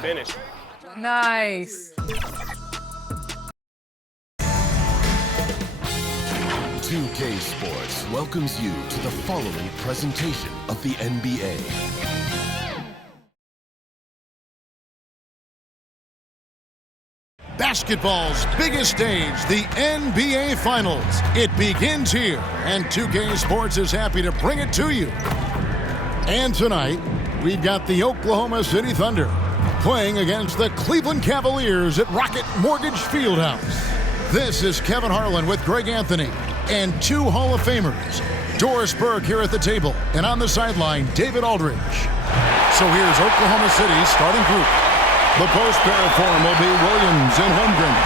finish. Nice. 2K Sports welcomes you to the following presentation of the NBA. Basketball's biggest stage, the NBA Finals. It begins here, and 2K Sports is happy to bring it to you. And tonight, we've got the Oklahoma City Thunder playing against the Cleveland Cavaliers at Rocket Mortgage Fieldhouse. This is Kevin Harlan with Greg Anthony and two Hall of Famers, Doris Burke here at the table, and on the sideline, David Aldridge. So here's Oklahoma City's starting group. The post pair form will be Williams and Holmgren.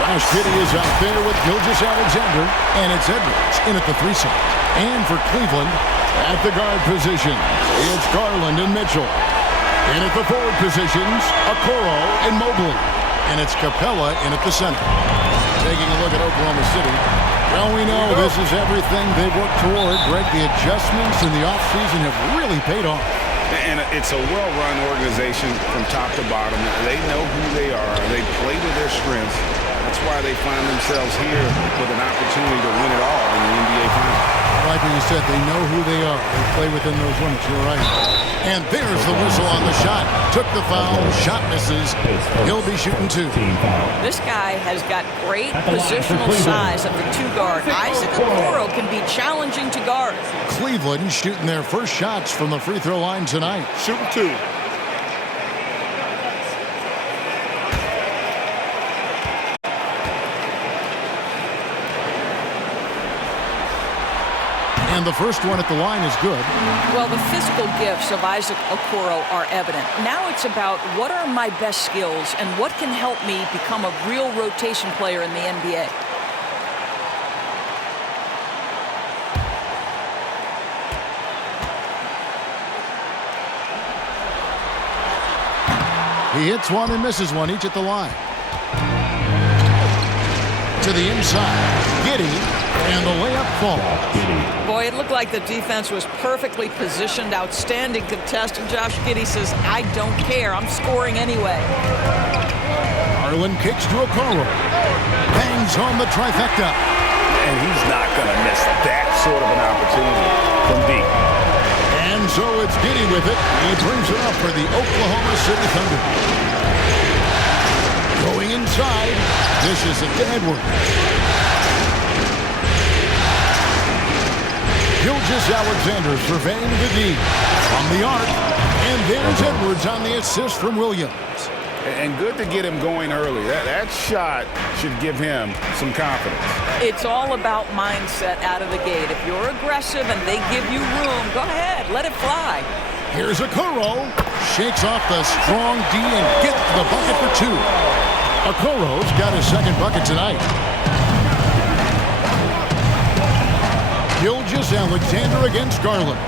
Josh Giddey is out there with Gilgeous-Alexander, and it's Edwards in at the 3 slot. And for Cleveland, at the guard position, it's Garland and Mitchell. And at the forward positions, Okoro and Mobley. And it's Capella in at the center. Taking a look at Oklahoma City. Well, we know this is everything they've worked toward. Greg, the adjustments in the offseason have really paid off. And it's a well-run organization from top to bottom. They know who they are. They play to their strengths. That's why they find themselves here with an opportunity to win it all in the NBA Finals. Like what you said, they know who they are. They play within those limits. You're right. And there's the whistle on the shot. Took the foul. Shot misses. He'll be shooting 2. This guy has got great positional size at the 2-guard. Isaac Okoro can be challenging to guard. Cleveland shooting their first shots from the free throw line tonight. Shooting 2. And the first one at the line is good. Well, the physical gifts of Isaac Okoro are evident. Now it's about what are my best skills and what can help me become a real rotation player in the NBA. He hits one and misses one, each at the line. To the inside, Giddey, and the layup falls. Boy, it looked like the defense was perfectly positioned, outstanding contest, and Josh Giddey says, I don't care, I'm scoring anyway. Garland kicks to Okoro. Bangs home the trifecta. And he's not going to miss that sort of an opportunity from deep. And so it's Giddey with it. He brings it up for the Oklahoma City Thunder. Going inside, dishes it to Edwards. Gilgeous-Alexander surveying the D from the arc. And there's Edwards on the assist from Williams. And good to get him going early. That shot should give him some confidence. It's all about mindset out of the gate. If you're aggressive and they give you room, go ahead, let it fly. Here's Okoro. Shakes off the strong D and gets the bucket for 2. Okoro's got his second bucket tonight. Gilgeous-Alexander against Garland.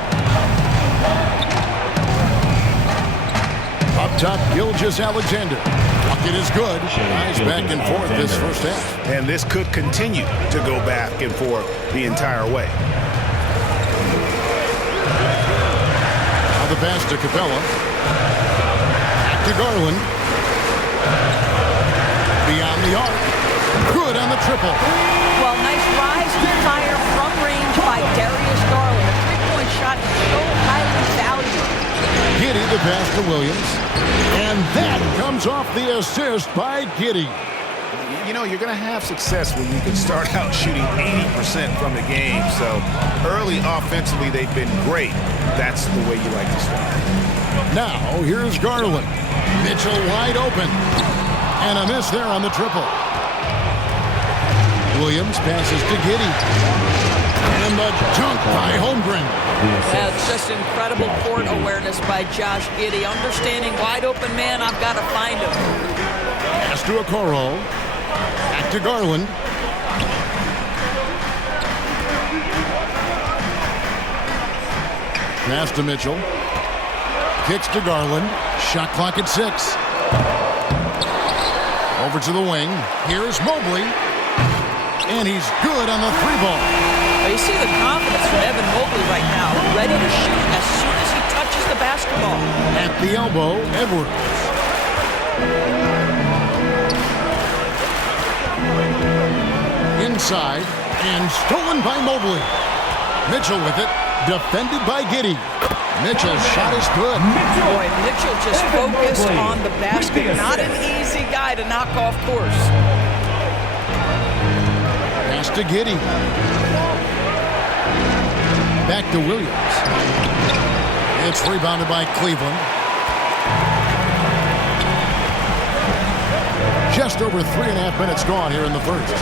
Up top, Gilgeous-Alexander. Bucket is good. Guys back and forth this first half. And this could continue to go back and forth the entire way. Now the pass to Capella. Back to Garland. Beyond the arc. Good on the triple. Well, nice rise and fire from range by Darius Garland. A three-point shot so highly valued. Giddey the pass to Williams. And that comes off the assist by Giddey. You know, you're going to have success when you can start out shooting 80% from the game. So early offensively, they've been great. That's the way you like to start. Now, here's Garland. Mitchell wide open. And a miss there on the triple. Williams passes to Giddey. And the dunk by Holmgren. That's just incredible court awareness by Josh Giddey. Understanding wide open man, I've got to find him. Pass to Okoro. Back to Garland. Pass to Mitchell. Kicks to Garland. Shot clock at 6. Over to the wing. Here's Mobley. And he's good on the 3-ball. Well, you see the confidence from Evan Mobley right now, ready to shoot as soon as he touches the basketball. At the elbow, Edwards. Inside and stolen by Mobley. Mitchell with it, defended by Giddey. Mitchell's shot is good. Boy, Mitchell just focused on the basket. Not an easy guy to knock off course. Pass to Giddey. Back to Williams. It's rebounded by Cleveland. Just over 3.5 minutes gone here in the first.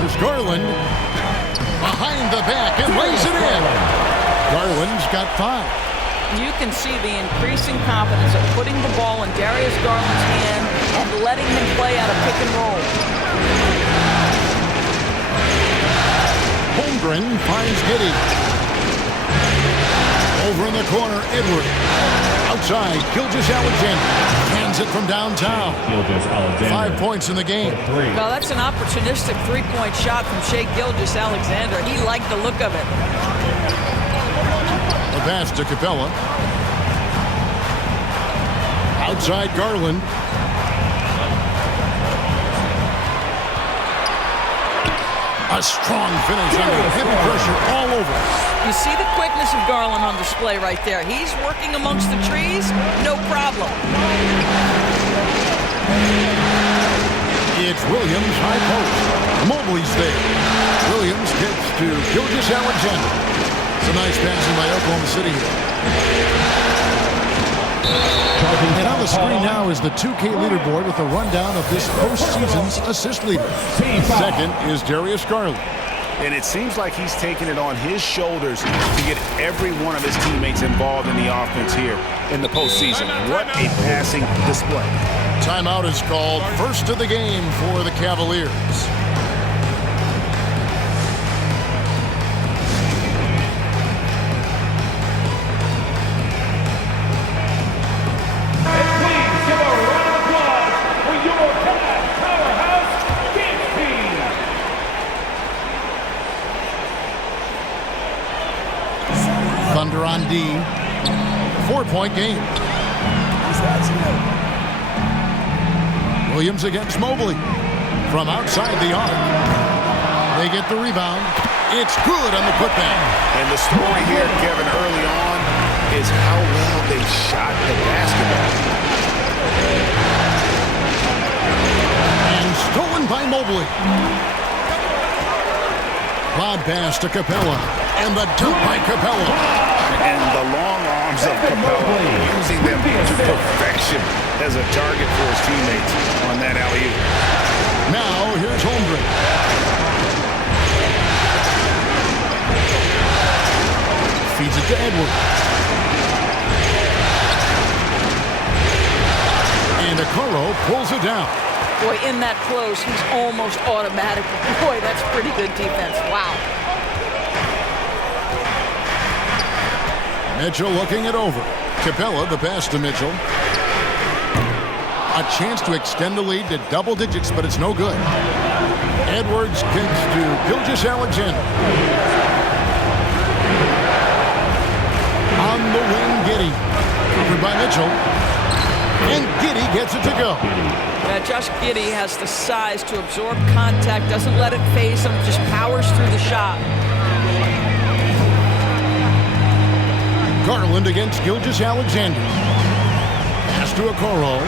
Here's Garland. Behind the back and lays it in. Garland's got 5. You can see the increasing confidence of putting the ball in Darius Garland's hand and letting him play out of pick and roll. Holmgren finds Giddey. Over in the corner, Edward. Outside, Gilgeous-Alexander. Hands it from downtown. Gilgeous-Alexander. 5 points in the game. Well, that's an opportunistic three-point shot from Shai Gilgeous-Alexander. He liked the look of it. The pass to Capella. Outside Garland. A strong finish under heavy pressure all over. You see the quickness of Garland on display right there. He's working amongst the trees, no problem. It's Williams high post. Mobley's there. Williams kicks to Gilgeous-Alexander. It's a nice passing by Oklahoma City here. And on the screen now is the 2K leaderboard with a rundown of this postseason's assist leader. Second is Darius Garland. And it seems like he's taking it on his shoulders to get every one of his teammates involved in the offense here in the postseason. What a passing display. Timeout is called. First of the game for the Cavaliers. Thunder on D. 4-point game. Williams against Mobley. From outside the arc. They get the rebound. It's good on the putback. And the story here, Kevin, early on is how well they shot the basketball. And stolen by Mobley. Lob pass to Capella. And the dunk by Capella. And the long arms of Capella, using them to perfection as a target for his teammates on that alley-oop. Now here's Holmgren. Feeds it to Edward. And Okoro pulls it down. Boy, in that close, he's almost automatic. Boy, that's pretty good defense. Wow. Mitchell looking it over. Capella, the pass to Mitchell. A chance to extend the lead to double digits, but it's no good. Edwards kicks to Gilgeous-Alexander. On the wing, Giddey. Covered by Mitchell. And Giddey gets it to go. Yeah, Josh Giddey has the size to absorb contact, doesn't let it phase him, just powers through the shot. Garland against Gilgeous-Alexander. Pass to Okoro.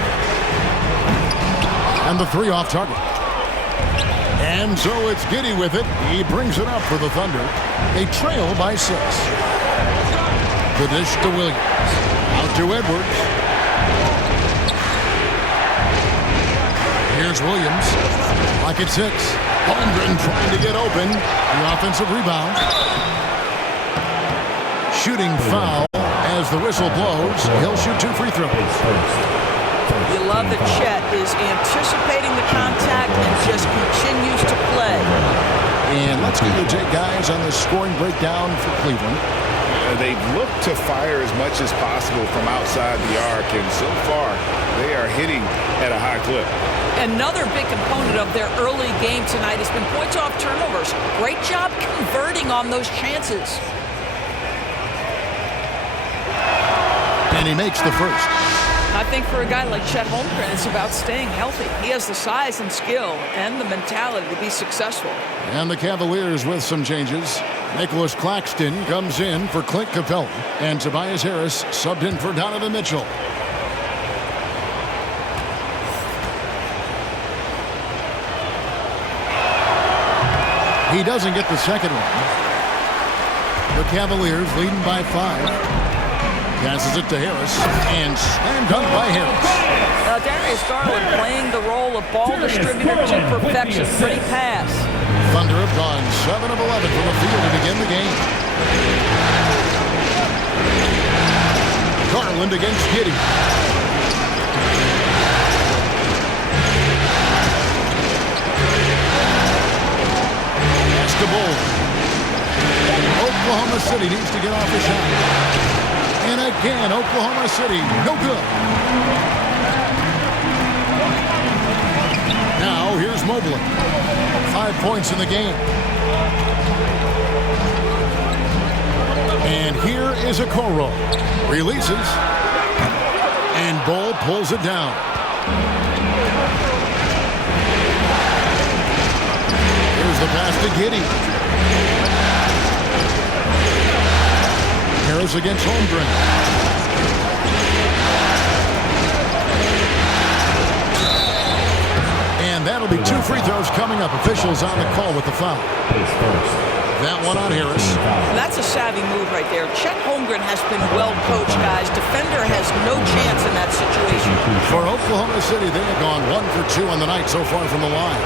And the 3 off target. And so it's Giddey with it. He brings it up for the Thunder. They trail by 6. The dish to Williams. Out to Edwards. Here's Williams. Like at 6. Holmgren trying to get open. The offensive rebound. Shooting foul as the whistle blows. He'll shoot 2 free throws. You love that Chet is anticipating the contact and just continues to play. And let's get your take, guys, on the scoring breakdown for Cleveland. They've looked to fire as much as possible from outside the arc, and so far they are hitting at a high clip. Another big component of their early game tonight has been points off turnovers. Great job converting on those chances. And he makes the first. I think for a guy like Chet Holmgren, it's about staying healthy. He has the size and skill and the mentality to be successful. And the Cavaliers with some changes. Nicholas Claxton comes in for Clint Capella, and Tobias Harris subbed in for Donovan Mitchell. He doesn't get the second one. The Cavaliers leading by 5. Passes it to Harris, and slam dunk by Harris. Darius Garland playing the role of ball distributor to perfection. Pretty pass. Thunder have gone 7 of 11 from the field to begin the game. Garland against Giddey. Pass to Bull. Oklahoma City needs to get off the shot. And again, Oklahoma City, no good. Now, here's Mobley. 5 points in the game. And here is Okoro. Releases. And Bull pulls it down. Here's the pass to Giddey. Harris against Holmgren. And that'll be 2 free throws coming up. Officials on the call with the foul. That one on Harris. That's a savvy move right there. Chet Holmgren has been well coached, guys. Defender has no chance in that situation. For Oklahoma City, they have gone 1 for 2 on the night so far from the line.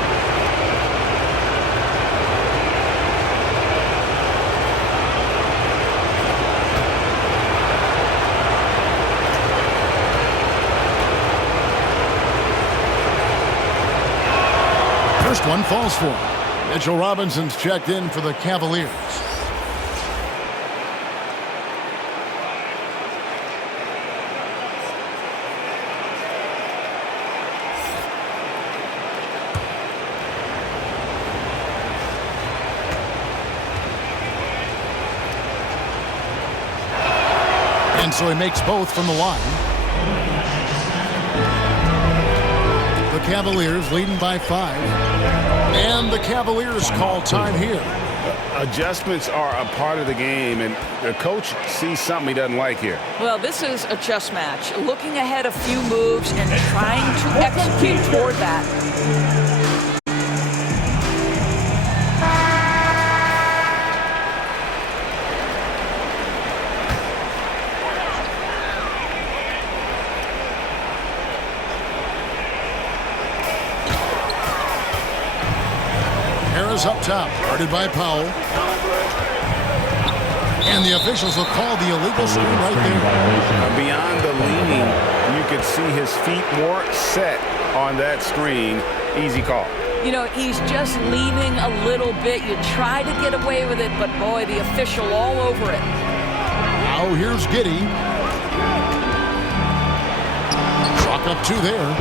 First one falls for him. Mitchell Robinson's checked in for the Cavaliers. And so he makes both from the line. The Cavaliers leading by 5. And the Cavaliers call time here. Adjustments are a part of the game, and the coach sees something he doesn't like here. Well, this is a chess match. Looking ahead a few moves and trying to execute toward that. Up top, guarded by Powell. And the officials will call the illegal screen right there. Beyond the leaning, you could see his feet more set on that screen. Easy call. You know, he's just leaning a little bit. You try to get away with it, but boy, the official all over it. Now here's Giddey. Chalk up 2 there.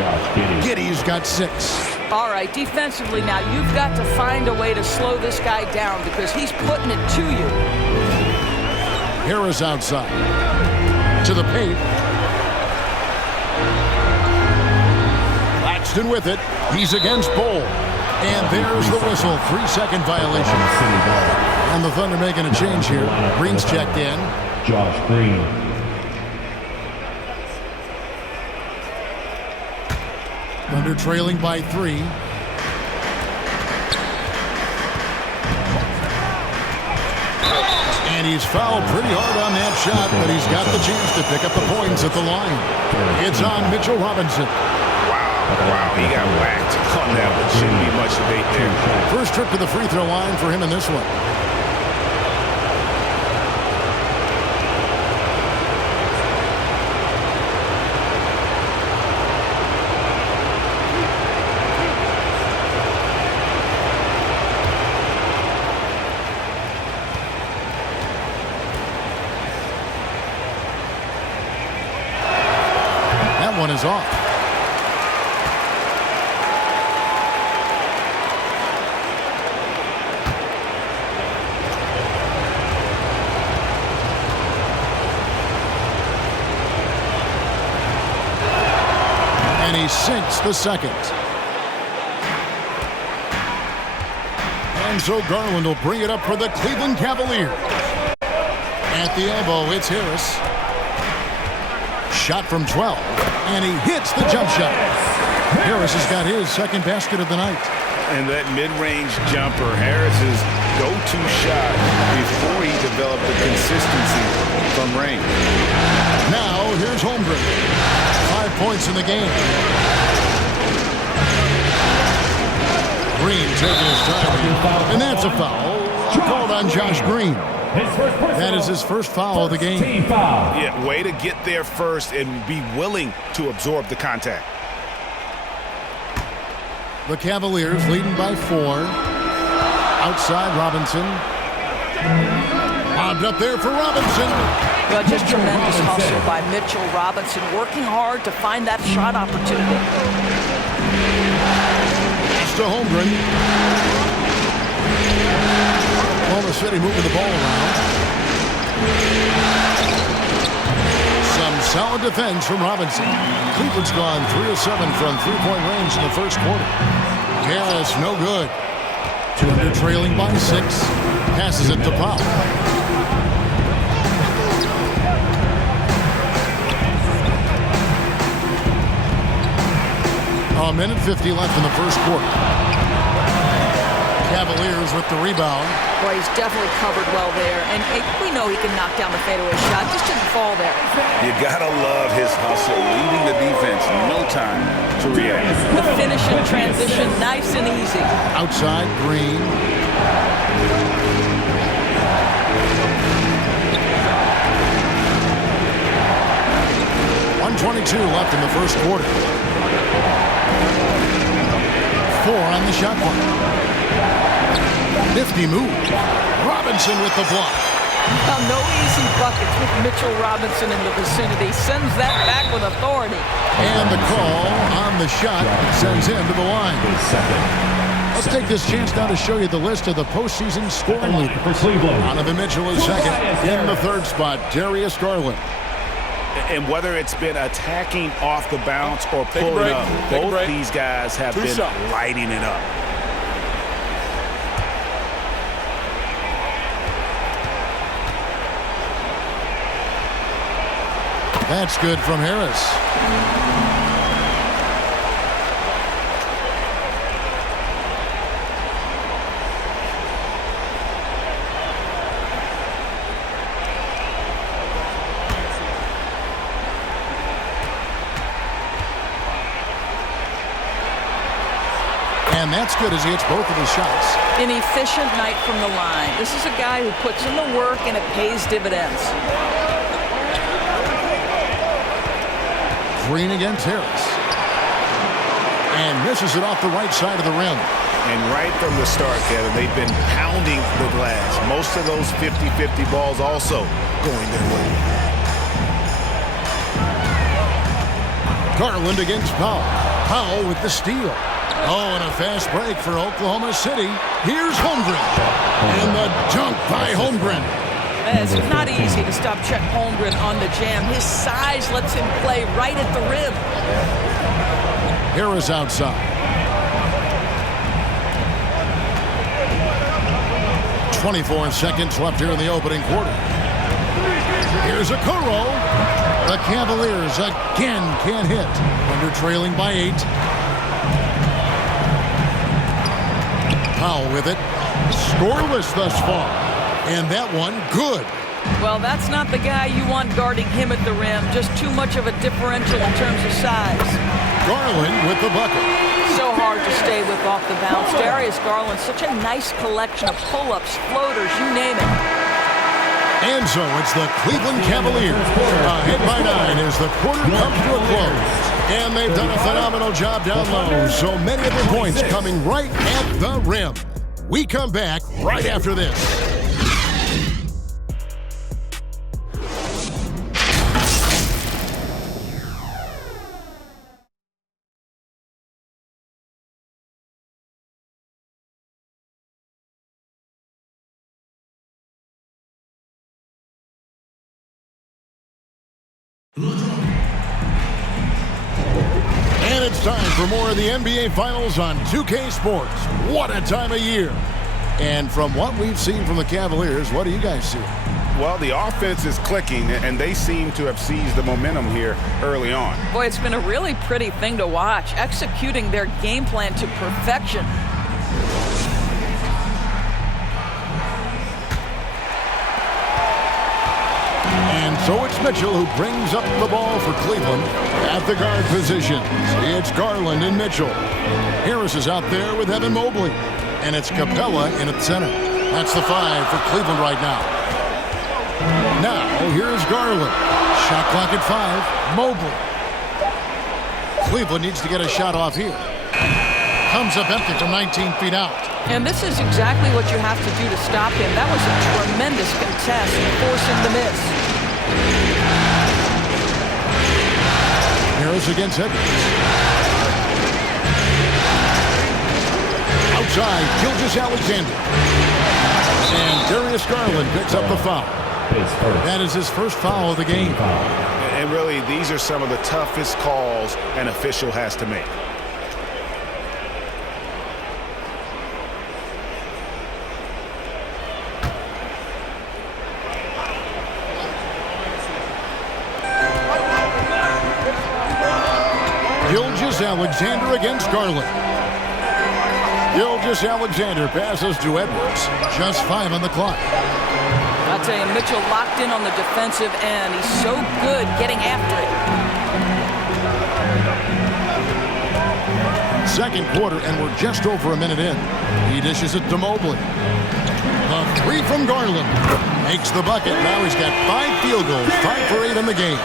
Giddey's got 6. All right, defensively now, you've got to find a way to slow this guy down because he's putting it to you. Harris outside. To the paint. Claxton with it. He's against Bull. And there's the whistle. 3-second violation. And the Thunder making a change here. Green's checked in. Josh Green. Thunder trailing by 3. And he's fouled pretty hard on that shot, but he's got the chance to pick up the points at the line. It's on Mitchell Robinson. Wow, he got whacked on that one. Shouldn't be much debate there. First trip to the free throw line for him in this one. One is off. he sinks the second. And so Garland will bring it up for the Cleveland Cavaliers. At the elbow, it's Harris. Shot from 12, and he hits the jump shot. Harris has got his second basket of the night. And that mid-range jumper, Harris's go-to shot before he developed the consistency from range. Now, here's Holmgren. 5 points in the game. Green taking his time, and that's a foul called on Josh Green. That is his first foul of the game. Yeah, way to get there first and be willing to absorb the contact. The Cavaliers leading by 4. Outside, Robinson. Bobbed up there for Robinson. Well, just tremendous hustle by Mitchell Robinson, working hard to find that shot opportunity. To Holmgren. Oklahoma City moving the ball around. Some solid defense from Robinson. Cleveland's gone 3 of 7 from three-point range in the first quarter. Yes, no good. Under trailing by 6. Passes it to Powell. A minute 50 left in the first quarter. Cavaliers with the rebound. Boy, he's definitely covered well there. And we know he can knock down the fadeaway shot. Just didn't fall there. You gotta love his hustle, leading the defense. No time to react. The finish in transition, nice and easy. Outside, Green. .122 left in the first quarter. 4 on the shot clock. Nifty move. Robinson with the block. Well, no easy buckets with Mitchell Robinson in the vicinity. Sends that back with authority. And the call on the shot sends him to the line. Let's take this chance now to show you the list of the postseason scoring leaders. Donovan Mitchell is second. In the third spot, Darius Garland. And whether it's been attacking off the bounce or pulling up, both these guys have been lighting it up. That's good from Harris. And that's good as he hits both of his shots. An efficient night from the line. This is a guy who puts in the work and it pays dividends. Green against Harris. And misses it off the right side of the rim. And right from the start, Kevin, they've been pounding the glass. Most of those 50-50 balls also going their way. Garland against Powell. Powell with the steal. Oh, and a fast break for Oklahoma City. Here's Holmgren. And the dunk by Holmgren. It's not easy to stop Chet Holmgren on the jam. His size lets him play right at the rim. Harris outside. 24 seconds left here in the opening quarter. Here's a Okoro. The Cavaliers again can't hit. Under trailing by 8. Powell with it. Scoreless thus far. And that one, good. Well, that's not the guy you want guarding him at the rim. Just too much of a differential in terms of size. Garland with the bucket. So hard to stay with off the bounce. Darius Garland, such a nice collection of pull-ups, floaters, you name it. And so it's the Cleveland Cavaliers ahead by 9 as the quarter comes to a close. And they've done a phenomenal job down low. So many of their points coming right at the rim. We come back right after this. And it's time for more of the NBA Finals on 2K Sports. What a time of year. And from what we've seen from the Cavaliers, what do you guys see? Well, the offense is clicking, and they seem to have seized the momentum here early on. Boy, it's been a really pretty thing to watch, executing their game plan to perfection. And so it's Mitchell who brings up the ball for Cleveland at the guard positions. It's Garland and Mitchell. Harris is out there with Evan Mobley. And it's Capella in at center. That's the 5 for Cleveland right now. Now, here's Garland. Shot clock at 5. Mobley. Cleveland needs to get a shot off here. Comes up empty from 19 feet out. And this is exactly what you have to do to stop him. That was a tremendous contest, forcing the miss. Harris against Edwards. Outside, Gilgeous-Alexander. And Darius Garland picks up the foul. That is his first foul of the game. And really, these are some of the toughest calls an official has to make. Gilgeous-Alexander against Garland. Gilgeous-Alexander passes to Edwards. Just 5 on the clock. I'll tell you, Mitchell locked in on the defensive end. He's so good getting after it. Second quarter, and we're just over a minute in. He dishes it to Mobley. The 3 from Garland. Makes the bucket. Now he's got 5 field goals, 5 for 8 in the game.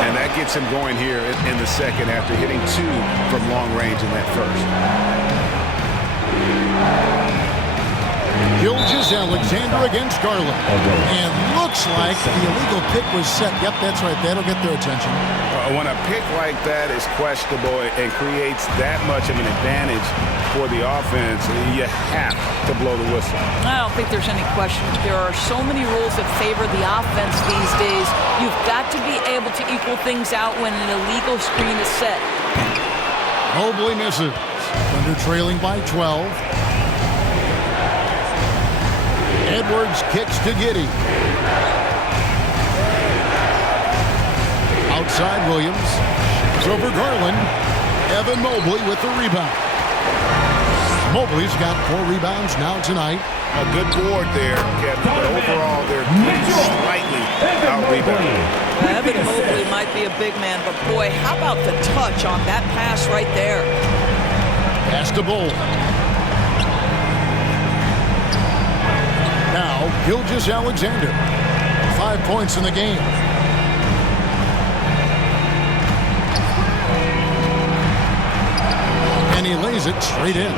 And that gets him going here in the second after hitting 2 from long range in that first. Gilgeous-Alexander against Garland. And looks like the illegal pick was set. Yep, that's right. That'll get their attention. When a pick like that is questionable and creates that much of an advantage for the offense, you have to blow the whistle. I don't think there's any question. There are so many rules that favor the offense these days. You've got to be able to equal things out when an illegal screen is set. Mobley misses. Under trailing by 12. Edwards kicks to Giddey. Outside Williams. It's over Garland. Evan Mobley with the rebound. Mobley's got 4 rebounds now tonight. A good board there, Kevin, but overall they're slightly out-rebounded. Evan Mobley might be a big man, but boy, how about the touch on that pass right there? Pass to Bull. Now, Gilgeous-Alexander. 5 points in the game. And he lays it straight in.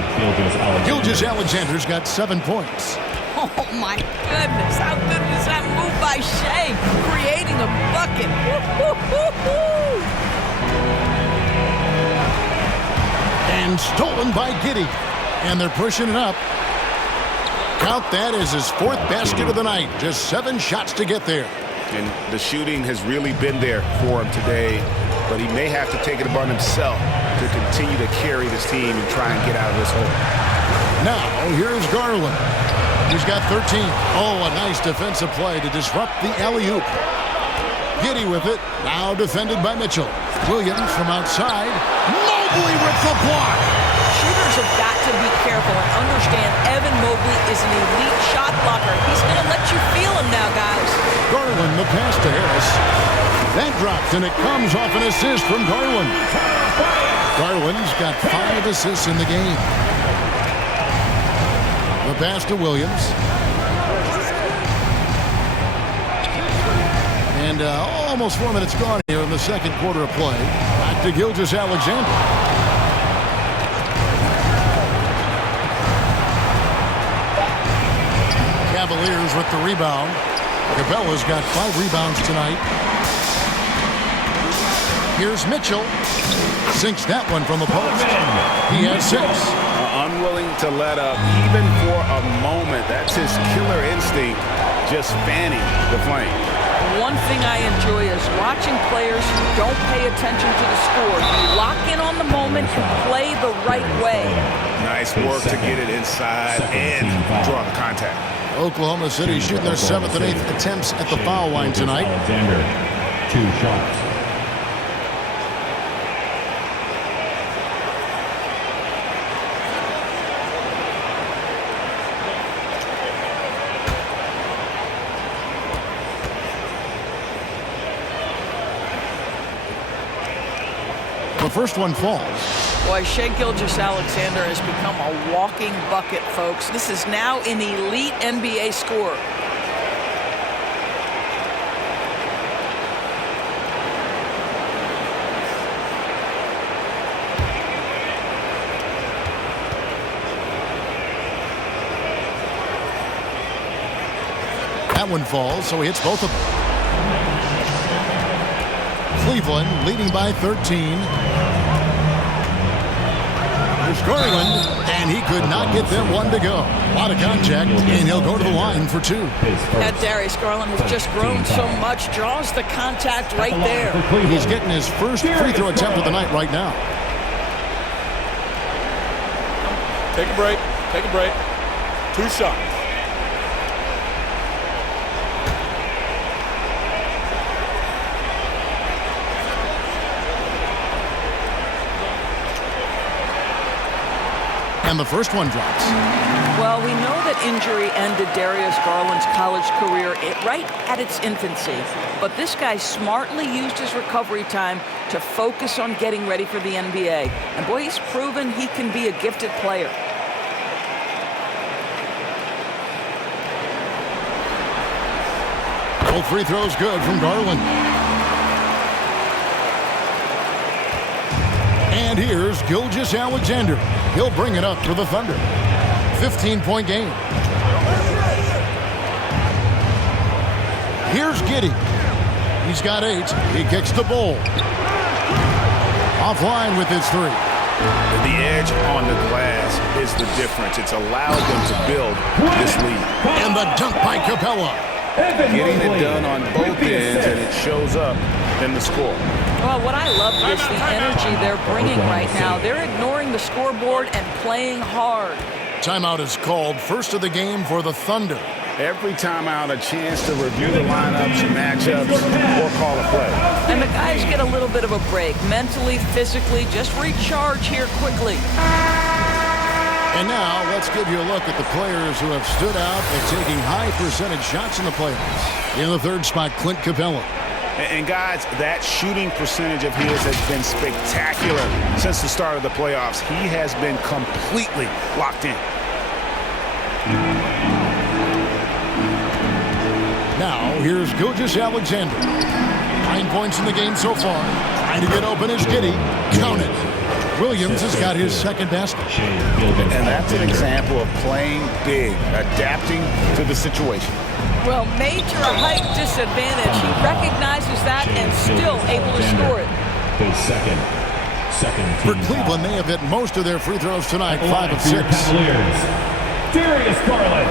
Gilgeous-Alexander's got 7 points. Oh, my goodness. How good was that move by Shai, creating a bucket. Woo-hoo-hoo-hoo. And stolen by Giddey. And they're pushing it up. Count that as his 4th basket of the night. Just 7 shots to get there. And the shooting has really been there for him today, but he may have to take it upon himself to continue to carry this team and try and get out of this hole. Now, here's Garland. He's got 13. Oh, a nice defensive play to disrupt the alley-oop. Giddey with it. Now defended by Mitchell. Williams from outside. Mobley with the block. Shooters have got to be careful and understand Evan Mobley is an elite shot blocker. He's going to let you feel him now, guys. Garland, the pass to Harris. That dropped, and it comes off an assist from Garland. Garland's got 5 assists in the game. The pass to Williams. And almost 4 minutes gone here in the second quarter of play. Back to Gilgeous-Alexander. Cavaliers with the rebound. Capella's got 5 rebounds tonight. Here's Mitchell. Sinks that one from the post. He has 6. Unwilling to let up even for a moment. That's his killer instinct, just fanning the flame. One thing I enjoy is watching players who don't pay attention to the score. You lock in on the moment and play the right way. Nice work to get it inside and draw the contact. Oklahoma City shooting their 7th and 8th attempts at the foul line tonight. Alexander, 2 shots. The first one falls. Boy, Shai Gilgeous-Alexander has become a walking bucket, folks. This is now an elite NBA scorer. That one falls, so he hits both of them. Cleveland leading by 13. There's Garland, and he could not get them one to go. A lot of contact, and he'll go to the line for 2. That Darius Garland has just grown so much, draws the contact right there. He's getting his first free throw attempt of the night right now. Take a break. Take a break. 2 shots. And the first one drops. Well, we know that injury ended Darius Garland's college career right at its infancy. But this guy smartly used his recovery time to focus on getting ready for the NBA. And boy, he's proven he can be a gifted player. Both free throws good from Garland. And here's Gilgeous-Alexander. He'll bring it up for the Thunder. 15-point game. Here's Giddey. He's got 8. He kicks the bowl. Offline with his 3. The edge on the glass is the difference. It's allowed them to build this lead. And the dunk by Capella. Getting it done on both ends, and it shows up in the score. Well, what I love is the energy they're bringing right now. They're ignoring the scoreboard and playing hard. Timeout is called. First of the game for the Thunder. Every timeout, a chance to review the lineups, matchups, or call a play. And the guys get a little bit of a break. Mentally, physically, just recharge here quickly. And now, let's give you a look at the players who have stood out at taking high percentage shots in the playoffs. In the third spot, Clint Capella. And guys, that shooting percentage of his has been spectacular since the start of the playoffs. He has been completely locked in. Now, here's Gilgeous-Alexander. 9 points in the game so far. Trying to get open is Giddey. Count it. Williams has got his second basket. And that's an example of playing big, adapting to the situation. Well, major height disadvantage. He recognizes that and still able to score it. His second For team Cleveland, they have hit most of their free throws tonight, 5 of 6. Cavaliers, Darius Garland.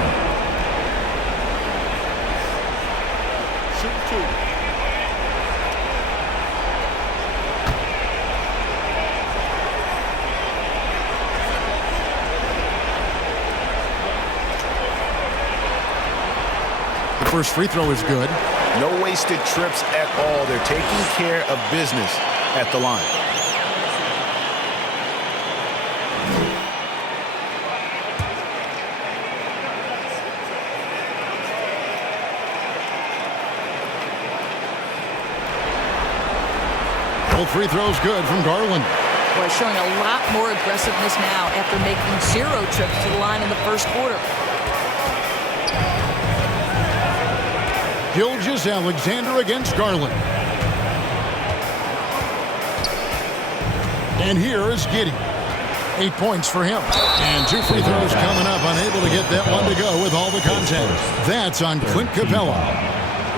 Shoot 2. First free throw is good. No wasted trips at all. They're taking care of business at the line. Both free throws good from Garland. Boy, showing a lot more aggressiveness now after making 0 trips to the line in the first quarter. Gilgeous-Alexander against Garland. And here is Giddey. 8 points for him. And 2 free throws coming up. Unable to get that one to go with all the contact. That's on Clint Capella.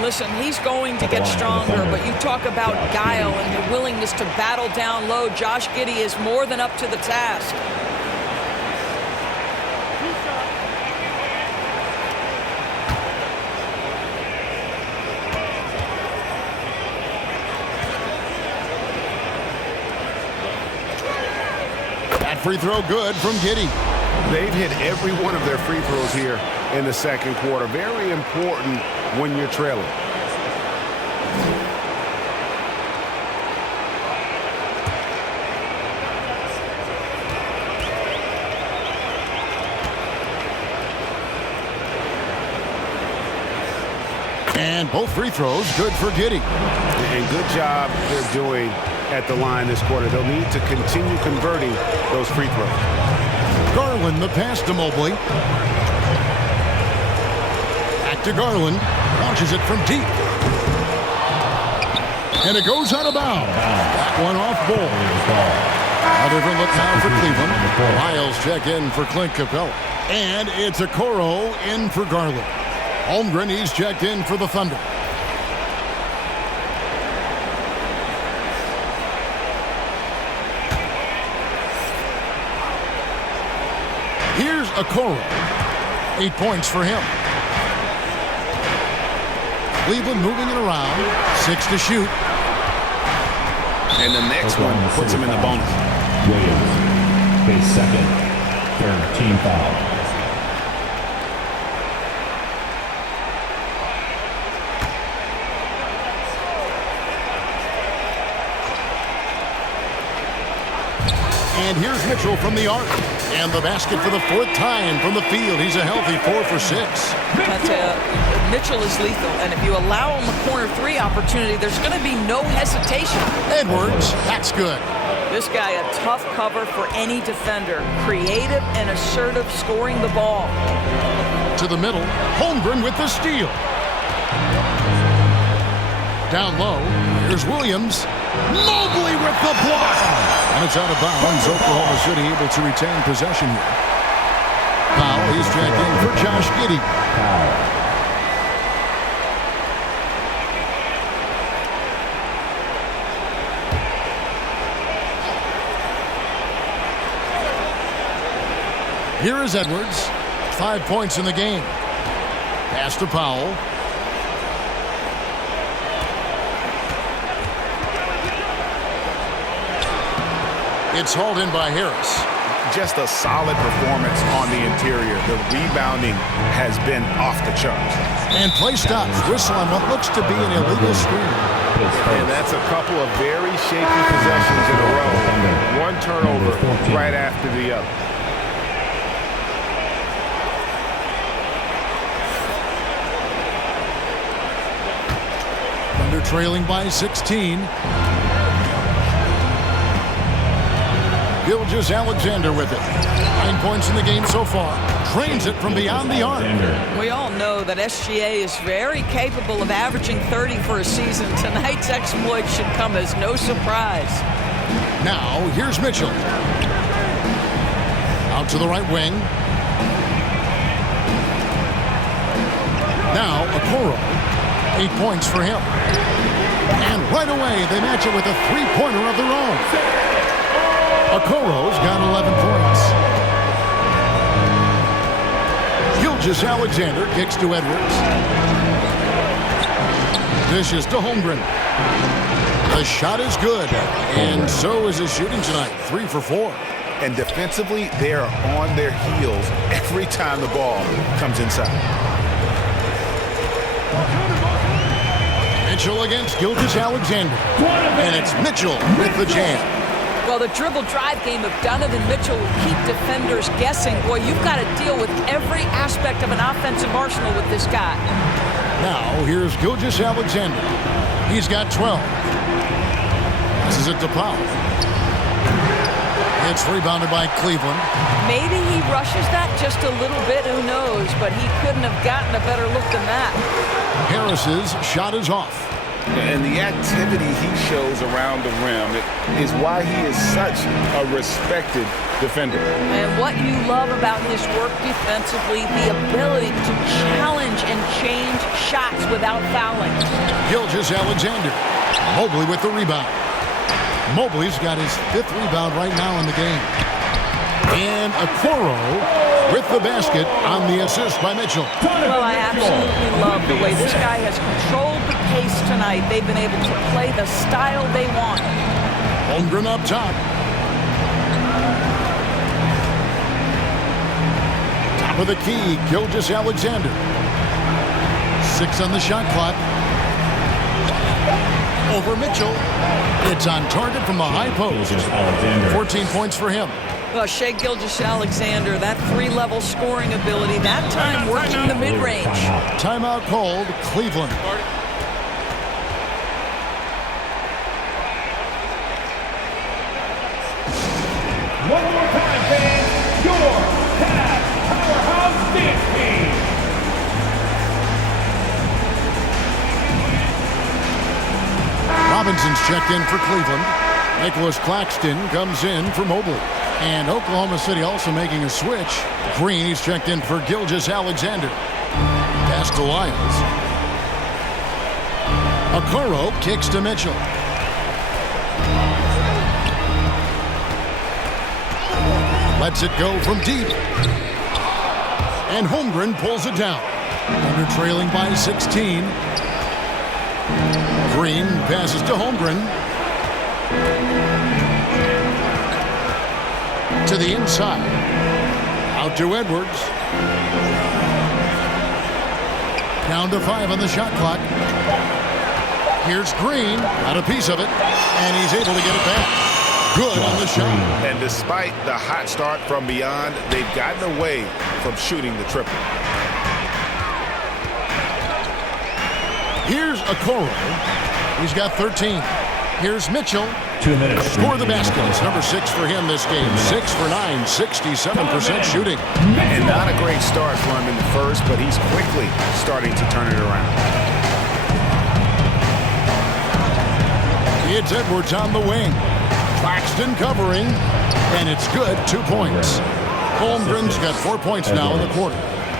Listen, he's going to get stronger, but you talk about guile and the willingness to battle down low. Josh Giddey is more than up to the task. free throw good from Giddey. They've hit every one of their free throws here in the second quarter. Very important when you're trailing. And both free throws good for Giddey. And good job they're doing at the line this quarter. They'll need to continue converting those free throws. Garland, the pass to Mobley. Back to Garland. Launches it from deep. And it goes out of bounds. That one off ball. A different look now for Cleveland. Miles check in for Clint Capella. And it's Okoro in for Garland. Holmgren, he's checked in for the Thunder. Here's Okoro. 8 points for him. Cleveland moving it around. 6 to shoot. And the next one puts him in the bonus. Williams, his second, third team foul. And here's Mitchell from the arc. And the basket for the 4th time from the field. He's a healthy 4 for 6. Mitchell is lethal, and if you allow him a corner 3 opportunity, there's going to be no hesitation. Edwards, that's good. This guy a tough cover for any defender. Creative and assertive scoring the ball. To the middle, Holmgren with the steal. Down low, here's Williams. Mobley with the block. And it's out of bounds. Oklahoma City able to retain possession here. Powell, he's checked in for Josh Giddey. Here is Edwards. 5 points in the game. Pass to Powell. It's hauled in by Harris. Just a solid performance on the interior. The rebounding has been off the charts. And play stops. Whistle on what looks to be an illegal screen. And that's a couple of very shaky possessions in a row. One turnover right after the other. Thunder trailing by 16. Gilgeous-Alexander with it. 9 points in the game so far. Drains it from beyond the arc. We all know that SGA is very capable of averaging 30 for a season. Tonight's exploit should come as no surprise. Now, here's Mitchell. Out to the right wing. Now, Okoro. 8 points for him. And right away, they match it with a three-pointer of their own. Okoro's got 11 points. Gilgeous-Alexander kicks to Edwards. Dishes to Holmgren. The shot is good, and so is his shooting tonight. 3 for 4. And defensively, they are on their heels every time the ball comes inside. Mitchell against Gilgeous-Alexander. And it's Mitchell with the jam. Well, the dribble drive game of Donovan Mitchell will keep defenders guessing. Boy, you've got to deal with every aspect of an offensive arsenal with this guy. Now, here's Gilgeous-Alexander. He's got 12. This is it to Powell. It's rebounded by Cleveland. Maybe he rushes that just a little bit, who knows, but he couldn't have gotten a better look than that. Harris's shot is off. And the activity he shows around the rim is why he is such a respected defender. And what you love about his work defensively, the ability to challenge and change shots without fouling. Gilgeous-Alexander. Mobley with the rebound. Mobley's got his 5th rebound right now in the game. And Okoro with the basket on the assist by Mitchell. Well, I absolutely love the way this guy has controlled the pace tonight. They've been able to play the style they want. Holmgren up top. For the key, Gilgeous-Alexander. 6 on the shot clock. Over Mitchell. It's on target from the high post. 14 points for him. Well, Shai Gilgeous-Alexander, that three-level scoring ability, that time working the mid-range. Timeout called, Cleveland. One more time, fans. Your Cavs Powerhouse Dance Team. Robinson's checked in for Cleveland. Nicholas Claxton comes in for Mobley. And Oklahoma City also making a switch. Green, he's checked in for Gilgeous-Alexander. Pass to Lyles. Okoro kicks to Mitchell. Lets it go from deep. And Holmgren pulls it down. Under trailing by 16. Green passes to Holmgren. To the inside. Out to Edwards. Down to 5 on the shot clock. Here's Green. Got a piece of it. And he's able to get it back. Good on the shot. And despite the hot start from beyond, they've gotten away from shooting the triple. Here's Okoro. He's got 13. Here's Mitchell. 2 minutes. Score the baskets. Number 6 for him this game. 6 for 9, 67% shooting. And not a great start for him in the first, but he's quickly starting to turn it around. It's Edwards on the wing. Claxton covering. And it's good. 2 points. Holmgren's got 4 points now in the quarter.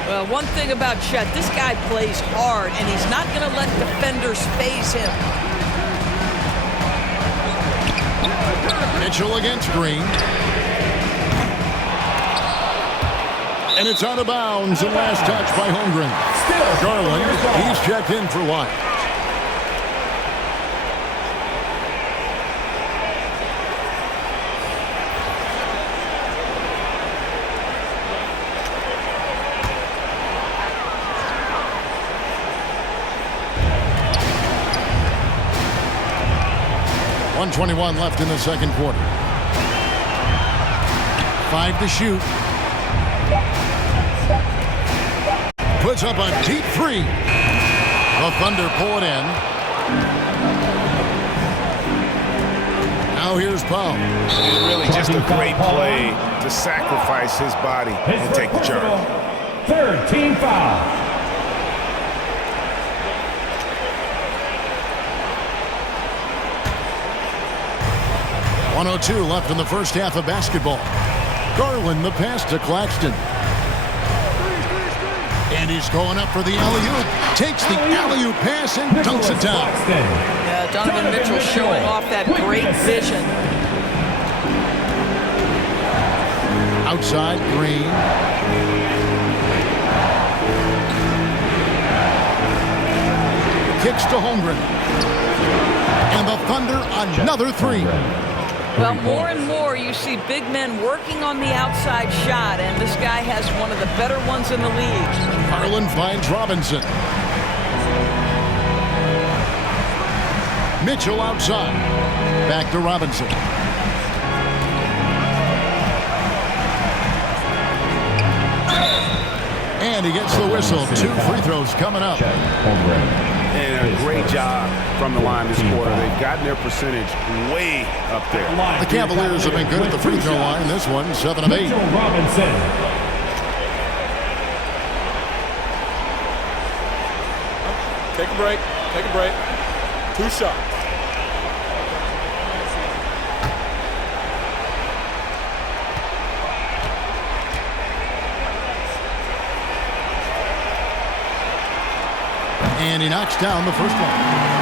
Well, one thing about Chet, this guy plays hard, and he's not going to let defenders phase him. Mitchell against Green. And it's out of bounds. And last touch by Holmgren. Garland, he's checked in for Lyles. .121 left in the second quarter. 5 to shoot. Puts up a deep 3. The Thunder pull it in. Now here's Powell. Really just a great play to sacrifice his body and take the charge. Third team foul. .102 left in the first half of basketball. Garland the pass to Claxton. And he's going up for the alley-oop. Takes the alley-oop pass and dunks it down. Yeah, Donovan Mitchell showing off that great vision. Outside, Green. Kicks to Holmgren. And the Thunder another 3. Well, more and more you see big men working on the outside shot, and this guy has one of the better ones in the league. Garland finds Robinson. Mitchell outside. Back to Robinson. And he gets the whistle. 2 free throws coming up. And a great job from the line this quarter. They've gotten their percentage way up there. The Cavaliers have been good at the free throw line. This one, 7 of 8. Robinson. Take a break. Take a break. 2 shots. And he knocks down the first one.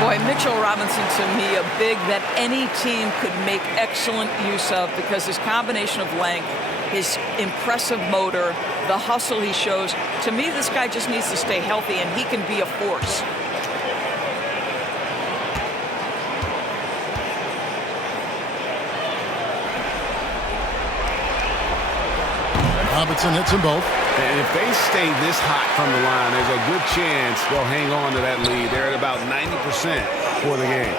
Boy, Mitchell Robinson, to me, a big that any team could make excellent use of because his combination of length, his impressive motor, the hustle he shows. To me, this guy just needs to stay healthy, and he can be a force. Robinson hits them both. And if they stay this hot from the line, there's a good chance they'll hang on to that lead. They're at about 90% for the game.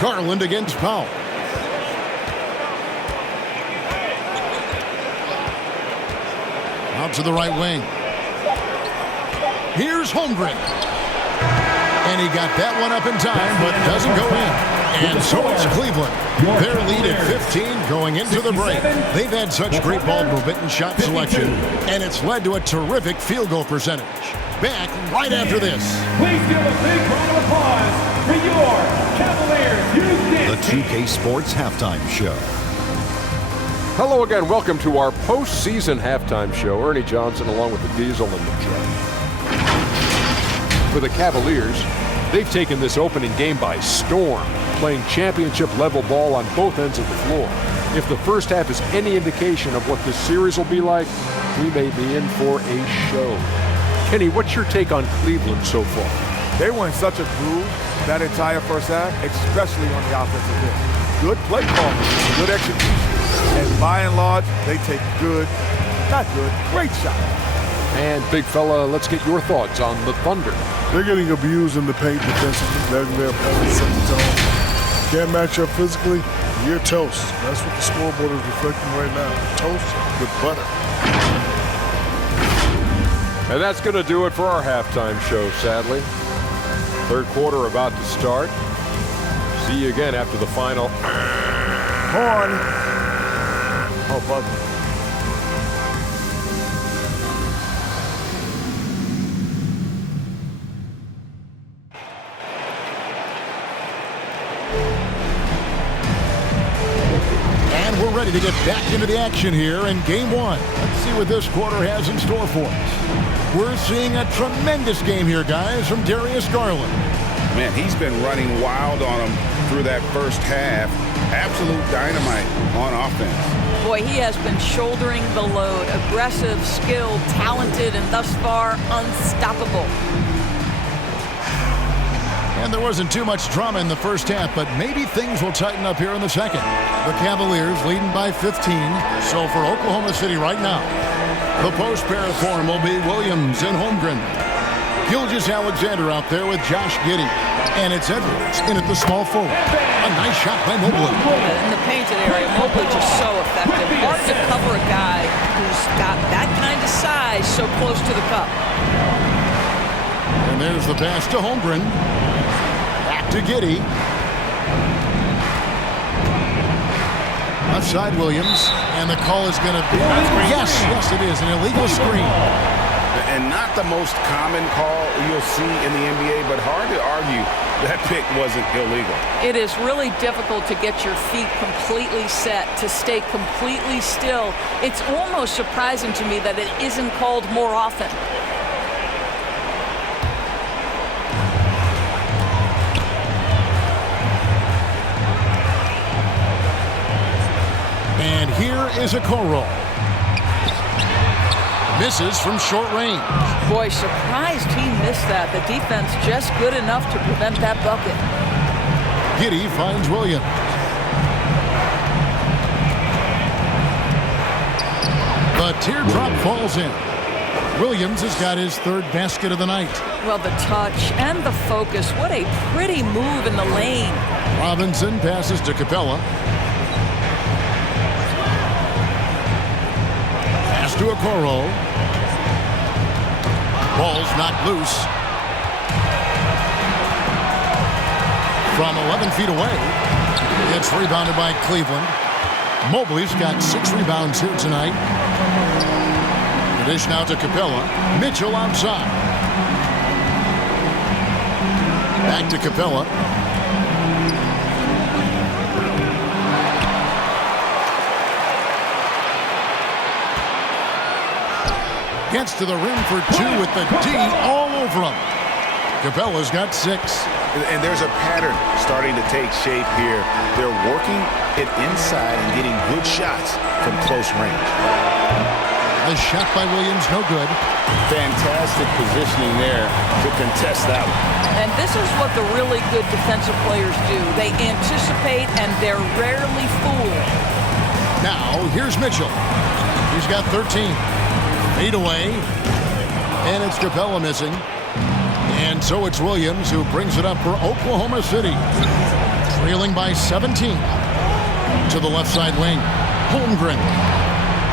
Garland against Powell. Out to the right wing. Here's Holmgren. And he got that one up in time, but doesn't go in. And so it's Cleveland. Their lead at 15 going into the break. They've had such great ball movement and shot selection, and it's led to a terrific field goal percentage. Back right after this. Please give a big round of applause for your Cavaliers. The 2K Sports Halftime Show. Hello again. Welcome to our postseason halftime show. Ernie Johnson along with the Diesel and the Truck. For the Cavaliers, they've taken this opening game by storm, playing championship-level ball on both ends of the floor. If the first half is any indication of what this series will be like, we may be in for a show. Kenny, what's your take on Cleveland so far? They were in such a groove that entire first half, especially on the offensive end. Good play calling, good execution, and by and large, they take great shots. And big fella, let's get your thoughts on the Thunder. They're getting abused in the paint defensively, letting their opponents set the tone. Can't match up physically, you're toast. That's what the scoreboard is reflecting right now. Toast with butter. And that's going to do it for our halftime show, sadly. Third quarter about to start. See you again after the final. Horn. Oh, buzzer. And we're ready to get back into the action here in game one. Let's see what this quarter has in store for us. We're seeing a tremendous game here, guys, from Darius Garland. Man, he's been running wild on them through that first half. Absolute dynamite on offense. Boy, he has been shouldering the load. Aggressive, skilled, talented, and thus far unstoppable. And there wasn't too much drama in the first half, but maybe things will tighten up here in the second. The Cavaliers leading by 15. So for Oklahoma City right now, the post pair form will be Williams and Holmgren. Gilgeous-Alexander out there with Josh Giddey. And it's Edwards in at the small forward. A nice shot by Mobley. In the painted area, Mobley just so effective. Hard to cover a guy who's got that kind of size so close to the cup. And there's the pass to Holmgren. Back to Giddey. Outside Williams. And the call is going to be... Yes, it is. An illegal screen. And not the most common call you'll see in the NBA, but hard to argue that pick wasn't illegal. It is really difficult to get your feet completely set, to stay completely still. It's almost surprising to me that it isn't called more often. And here is a Okoro. Misses from short range. Boy, surprised he missed that. The defense just good enough to prevent that bucket. Giddey finds Williams. The teardrop falls in. Williams has got his third basket of the night. Well, the touch and the focus. What a pretty move in the lane. Robinson passes to Capella. Pass to Okoro. Ball's knocked loose. From 11 feet away. It's rebounded by Cleveland. Mobley's got 6 rebounds here tonight. The dish now to Capella. Mitchell outside. Back to Capella. Gets to the rim for 2 with the D all over him. Capella's got 6. And there's a pattern starting to take shape here. They're working it inside and getting good shots from close range. A shot by Williams, no good. Fantastic positioning there to contest that one. And this is what the really good defensive players do. They anticipate and they're rarely fooled. Now, here's Mitchell. He's got 13. 8 away. And it's Capella missing. And so it's Williams who brings it up for Oklahoma City. Trailing by 17. To the left side wing. Holmgren.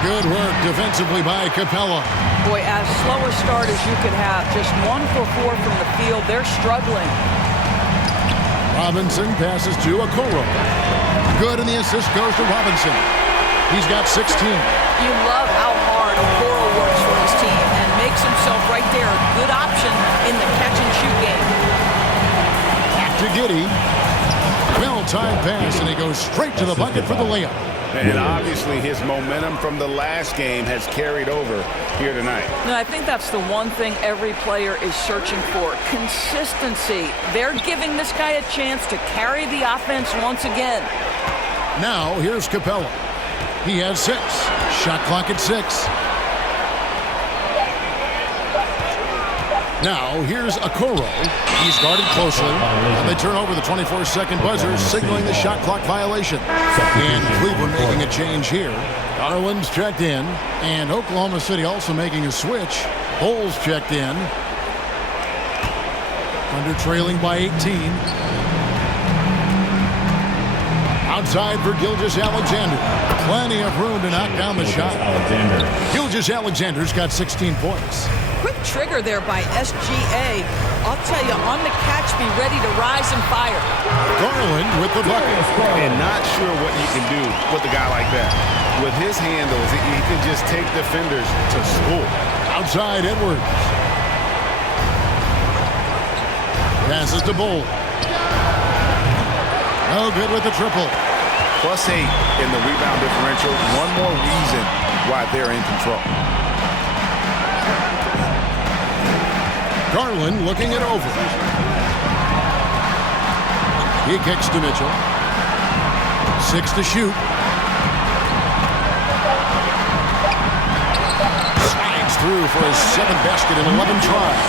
Good work defensively by Capella. Boy, as slow a start as you could have. Just 1 for 4 from the field. They're struggling. Robinson passes to Okoro. Good, and the assist goes to Robinson. He's got 16. You love how hard Okoro works for his team and makes himself right there a good option in the catch-and-shoot game. Back to Giddey. Well-timed pass, and he goes straight to the bucket for the layup. And obviously his momentum from the last game has carried over here tonight. No, I think that's the one thing every player is searching for. Consistency. They're giving this guy a chance to carry the offense once again. Now, here's Capella. He has 6. Shot clock at 6. Now, here's Okoro. He's guarded closely. And they turn over the 24-second buzzer, signaling the shot clock violation. And Cleveland making a change here. Garland's checked in. And Oklahoma City also making a switch. Bowles checked in. Under trailing by 18. Outside for Gilgeous-Alexander. Plenty of room to knock down the shot. Gilgeous-Alexander's got 16 points. Quick trigger there by SGA. I'll tell you, on the catch, be ready to rise and fire. Garland with the bucket. And not sure what you can do with a guy like that. With his handles, he can just take defenders to school. Outside Edwards. Passes to Bull. No good with the triple. +8 in the rebound differential. One more reason why they're in control. Garland looking it over. He kicks to Mitchell. 6 to shoot. Slides through for his 7th basket in 11 tries.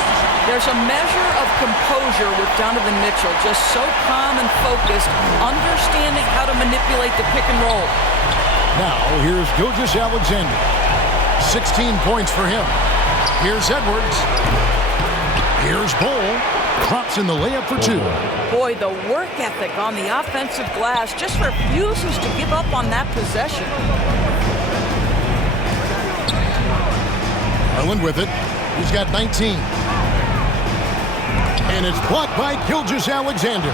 There's a measure of composure with Donovan Mitchell, just so calm and focused, understanding how to manipulate the pick and roll. Now, here's Gilgeous-Alexander. 16 points for him. Here's Edwards. Here's Bull. Drops in the layup for 2. Boy, the work ethic on the offensive glass just refuses to give up on that possession. Garland with it. He's got 19. And it's blocked by Gilgeous-Alexander.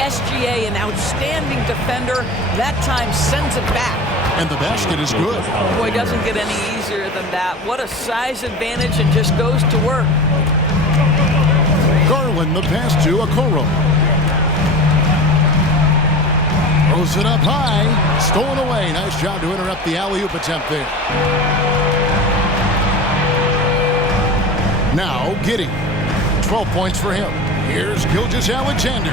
SGA, an outstanding defender, that time sends it back. And the basket is good. Boy, doesn't get any easier than that. What a size advantage, and just goes to work. Garland, the pass to Okoro. Throws it up high. Stolen away. Nice job to interrupt the alley-oop attempt there. Now, Giddey. 12 points for him. Here's Gilgeous-Alexander.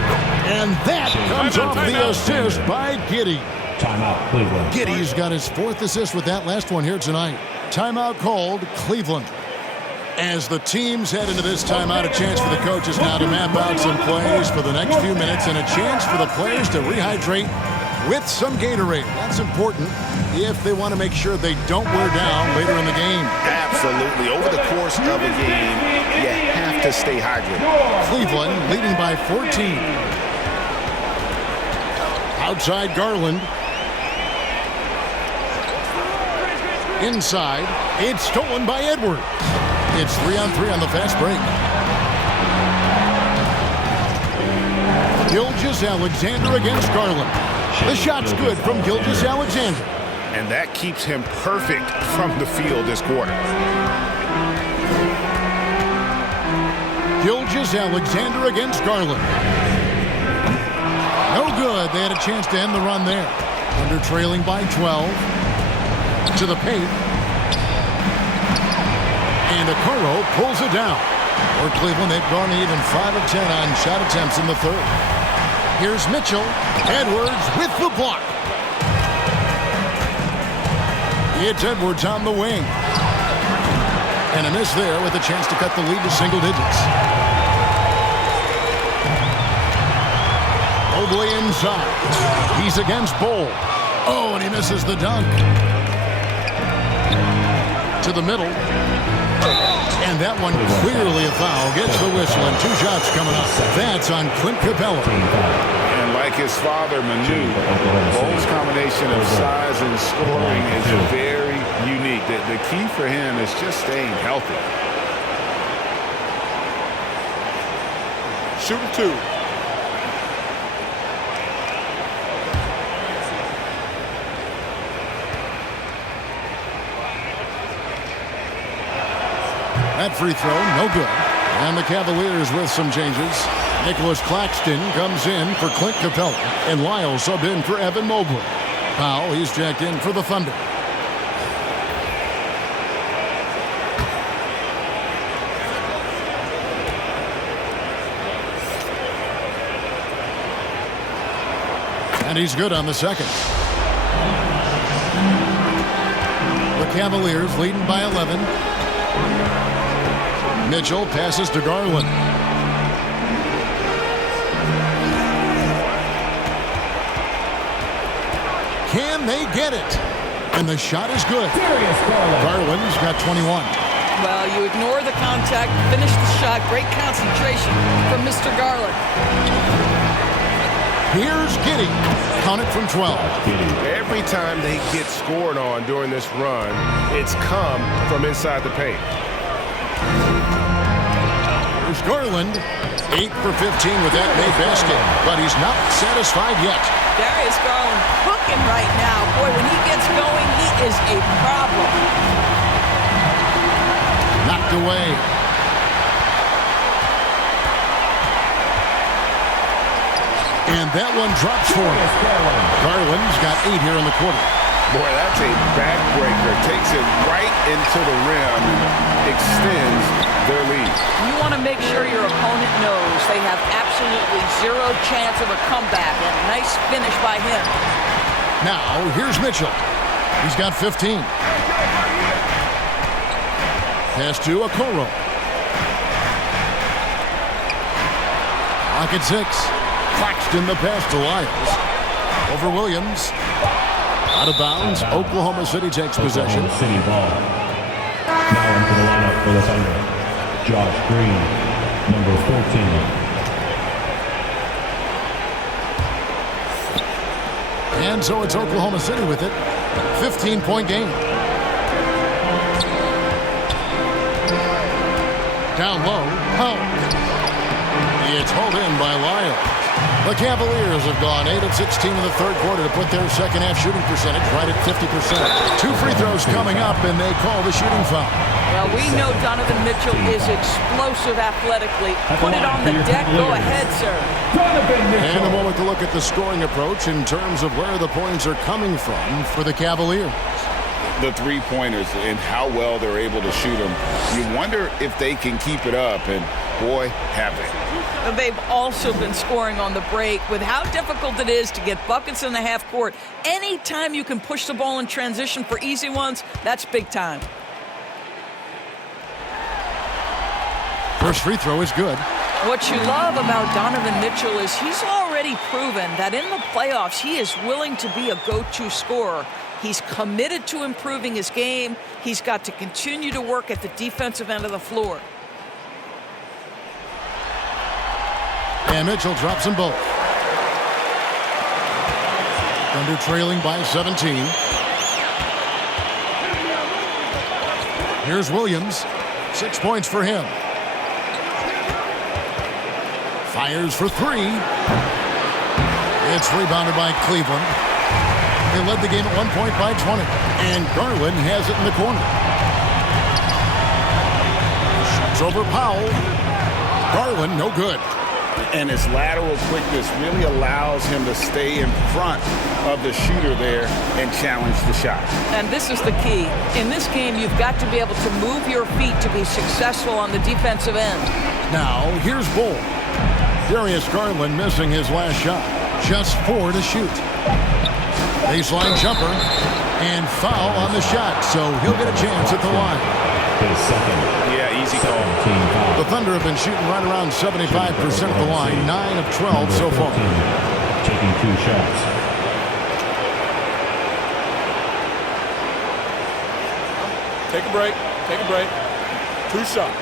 And that comes off the assist by Giddey. Timeout, Cleveland. Giddey's got his 4th assist with that last one here tonight. Timeout called, Cleveland. As the teams head into this timeout, a chance for the coaches now to map out some plays for the next few minutes and a chance for the players to rehydrate with some Gatorade. That's important if they want to make sure they don't wear down later in the game. Absolutely. Over the course of a game, you have to stay hydrated. Cleveland leading by 14. Outside Garland. Inside. It's stolen by Edwards. It's 3-on-3 on the fast break. Gilgeous-Alexander against Garland. The shot's good from Gilgeous-Alexander. And that keeps him perfect from the field this quarter. Gilgeous-Alexander against Garland. No good. They had a chance to end the run there. Under trailing by 12. To the paint. And Okoro pulls it down. For Cleveland, they've gone even 5 of 10 on shot attempts in the 3rd. Here's Mitchell. Edwards with the block. It's Edwards on the wing. And a miss there with a chance to cut the lead to single digits. Mobley inside. He's against Bull. Oh, and he misses the dunk. To the middle. And that one clearly a foul. Gets the whistle, and 2 shots coming up. That's on Clint Capella. And like his father, Manu, Bo's combination of size and scoring is very unique. The key for him is just staying healthy. Shooting 2. That free throw, no good. And the Cavaliers with some changes. Nicholas Claxton comes in for Clint Capella. And Lyle subbed in for Evan Mobley. Powell, he's jacked in for the Thunder. And he's good on the second. The Cavaliers leading by 11. Mitchell passes to Garland. Can they get it? And the shot is good. Garland's got 21. Well, you ignore the contact, finish the shot. Great concentration from Mr. Garland. Here's Giddey. Count it from 12. Every time they get scored on during this run, it's come from inside the paint. Here's Garland. 8 for 15 with that made basket. But he's not satisfied yet. Darius Garland cooking right now. Boy, when he gets going, he is a problem. Knocked away. And that one drops for him. Garland's got 8 here in the quarter. Boy, that's a backbreaker. Takes it right into the rim, extends their lead. You want to make sure your opponent knows they have absolutely zero chance of a comeback. And a nice finish by him. Now, here's Mitchell. He's got 15. Pass to Okoro. Lock at 6. Claxton the pass to Lyles. Over Williams. Out of bounds. Oklahoma City takes possession. City ball. Now into the lineup for the Thunder. Josh Green, number 14. And so it's Oklahoma City with it. 15-point game. Down low. Powell. It's hauled in by Lyles. The Cavaliers have gone 8 of 16 in the third quarter to put their second half shooting percentage right at 50%. 2 free throws coming up, and they call the shooting foul. Well, we know Donovan Mitchell is explosive athletically. Put it on the deck. Go ahead, sir. And a moment to look at the scoring approach in terms of where the points are coming from for the Cavaliers. The three-pointers and how well they're able to shoot them. You wonder if they can keep it up, and boy, have they. They've also been scoring on the break. With how difficult it is to get buckets in the half court, anytime you can push the ball in transition for easy ones, that's big time. First free throw is good. What you love about Donovan Mitchell is he's already proven that in the playoffs he is willing to be a go-to scorer. He's committed to improving his game. He's got to continue to work at the defensive end of the floor. And Mitchell drops them both. Thunder trailing by 17. Here's Williams. 6 points for him. Fires for 3. It's rebounded by Cleveland. They led the game at 1 point by 20. And Garland has it in the corner. Shots over Powell. Garland, no good. And his lateral quickness really allows him to stay in front of the shooter there and challenge the shot. And this is the key. In this game, you've got to be able to move your feet to be successful on the defensive end. Now, here's Bull. Darius Garland missing his last shot. Just 4 to shoot. Baseline jumper. And foul on the shot, so he'll get a chance at the line. His second. Yeah, easy call. The Thunder have been shooting right around 75% of the line, 9 of 12 so far. Taking 2 shots. Take a break. Take a break. 2 shots.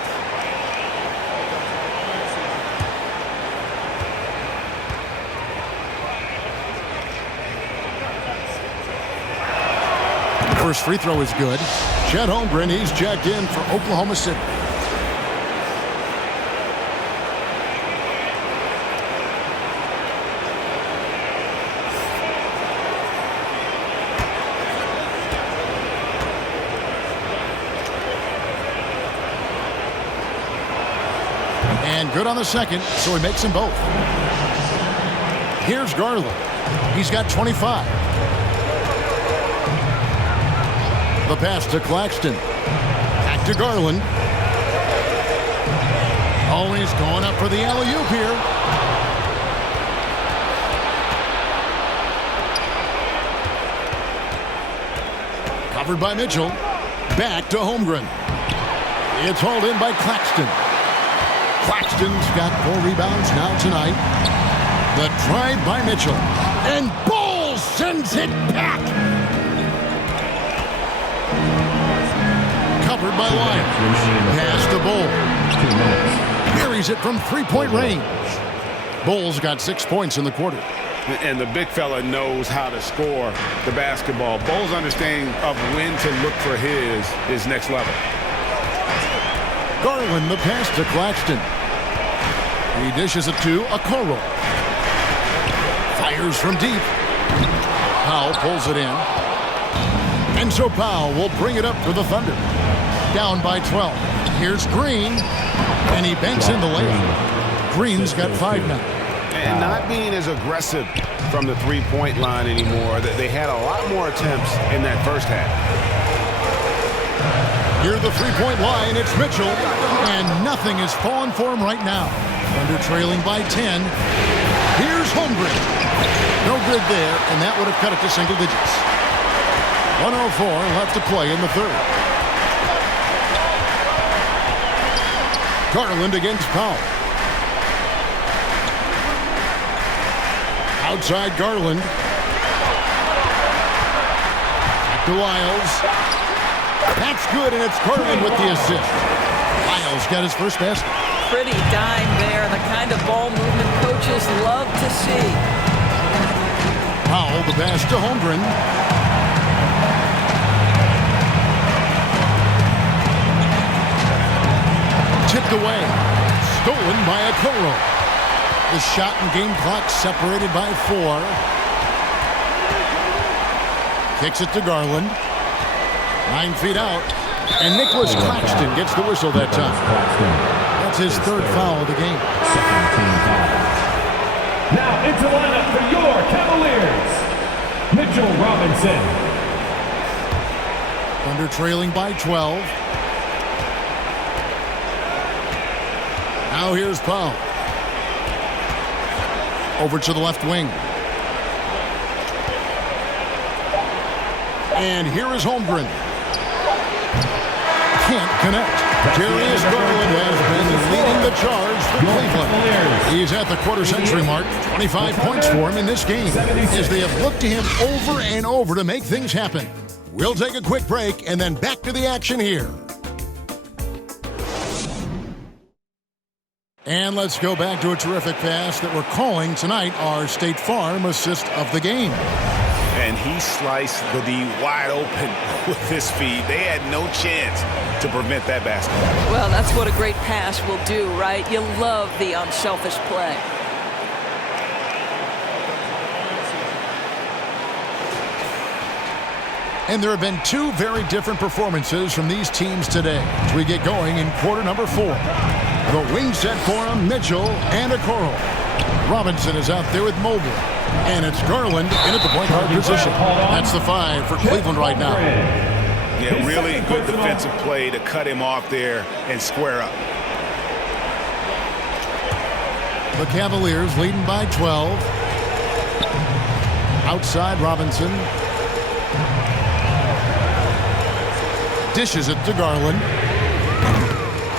First free throw is good. Chet Holmgren, he's checked in for Oklahoma City. And good on the second, so he makes them both. Here's Garland. He's got 25. The pass to Claxton. Back to Garland. Oh, he's going up for the alley-oop here. Covered by Mitchell. Back to Holmgren. It's hauled in by Claxton. Claxton's got 4 rebounds now tonight. The drive by Mitchell. And Ball sends it back. Covered by Lyon. Pass to Bull. Carries it from 3-point range. Bull's got 6 points in the quarter. And the big fella knows how to score the basketball. Bull's understanding of when to look for his next level. Garland, the pass to Claxton. He dishes it to Okoro. Fires from deep. Powell pulls it in. And so Powell will bring it up for the Thunder. Down by 12. Here's Green. And he banks in the layup. Green's got 5 now. And not being as aggressive from the 3-point line anymore. They had a lot more attempts in that first half. Near the 3-point line, it's Mitchell. And nothing is falling for him right now. Thunder trailing by 10. Here's Holmgren. No good there, and that would have cut it to single digits. 1:04 left to play in the third. Garland against Powell. Outside Garland. Back to Lyles. That's good, and it's Garland with the assist. Lyles got his first basket. Pretty dime there, the kind of ball movement coaches love to see. Powell, the pass to Holmgren. Tipped away. Stolen by Okoro. The shot and game clock separated by 4. Kicks it to Garland. 9 feet out. And Nicholas Claxton gets the whistle that time. That's his 3rd foul of the game. Now into the lineup for your Cavaliers, Mitchell Robinson. Thunder trailing by 12. Now here's Powell. Over to the left wing. And here is Holmgren. Can't connect. Darius Garland has been leading the charge for Cleveland. He's at the quarter-century mark. 25 points for him in this game as they have looked to him over and over to make things happen. We'll take a quick break and then back to the action here. And let's go back to a terrific pass that we're calling tonight our State Farm assist of the game. And he sliced the D wide open with his feet. They had no chance to prevent that basket. Well, that's what a great pass will do, right? You love the unselfish play. And there have been 2 very different performances from these teams today as we get going in quarter number 4. The wing set for him, Mitchell and Okoro. Robinson is out there with Mobley. And it's Garland in at the point guard position. That's the 5 for Cleveland right now. Yeah, really good defensive play to cut him off there and square up. The Cavaliers leading by 12. Outside Robinson. Dishes it to Garland.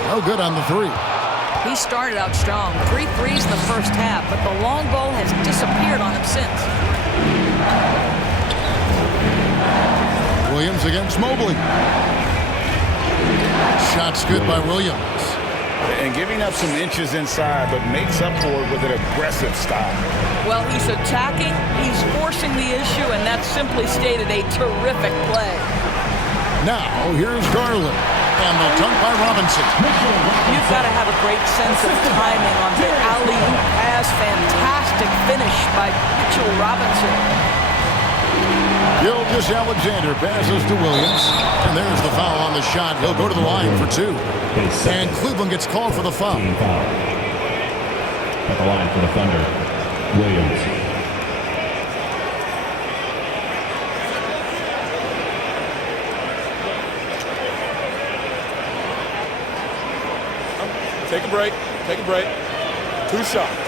No good on the 3. He started out strong. 3 threes in the first half, but the long ball has disappeared on him since. Williams against Mobley. Shot's good by Williams. And giving up some inches inside, but makes up for it with an aggressive style. Well, he's attacking, he's forcing the issue, and that's simply stated a terrific play. Now, here's Garland. And the dunk by Robinson. You've got to have a great sense of timing on the alley-oop pass. Fantastic finish by Mitchell Robinson. Gilgeous-Alexander passes to Williams. And there's the foul on the shot. He'll go to the line for 2. And Cleveland gets called for the foul. At the line for the Thunder, Williams. Take a break. Take a break. 2 shots.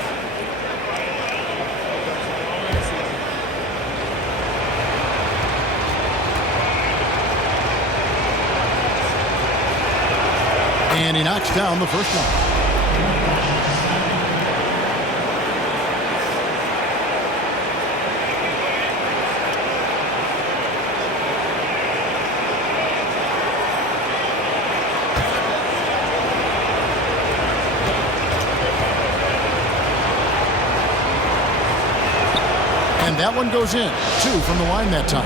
And he knocks down the first one. And that one goes in. 2 from the line that time.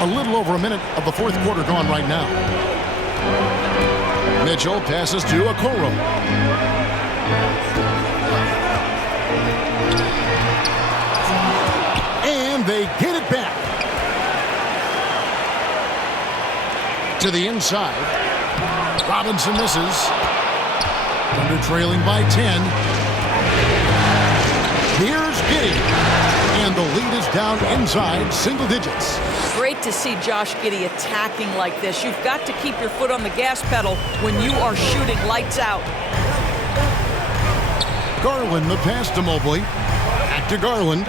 A little over a minute of the fourth quarter gone right now. Mitchell passes to Okoro. And they get it back. To the inside. Robinson misses. Thunder trailing by 10. Here's Giddey. And the lead is down inside single digits. Great to see Josh Giddey attacking like this. You've got to keep your foot on the gas pedal when you are shooting lights out. Garland, the pass to Mobley. Back to Garland.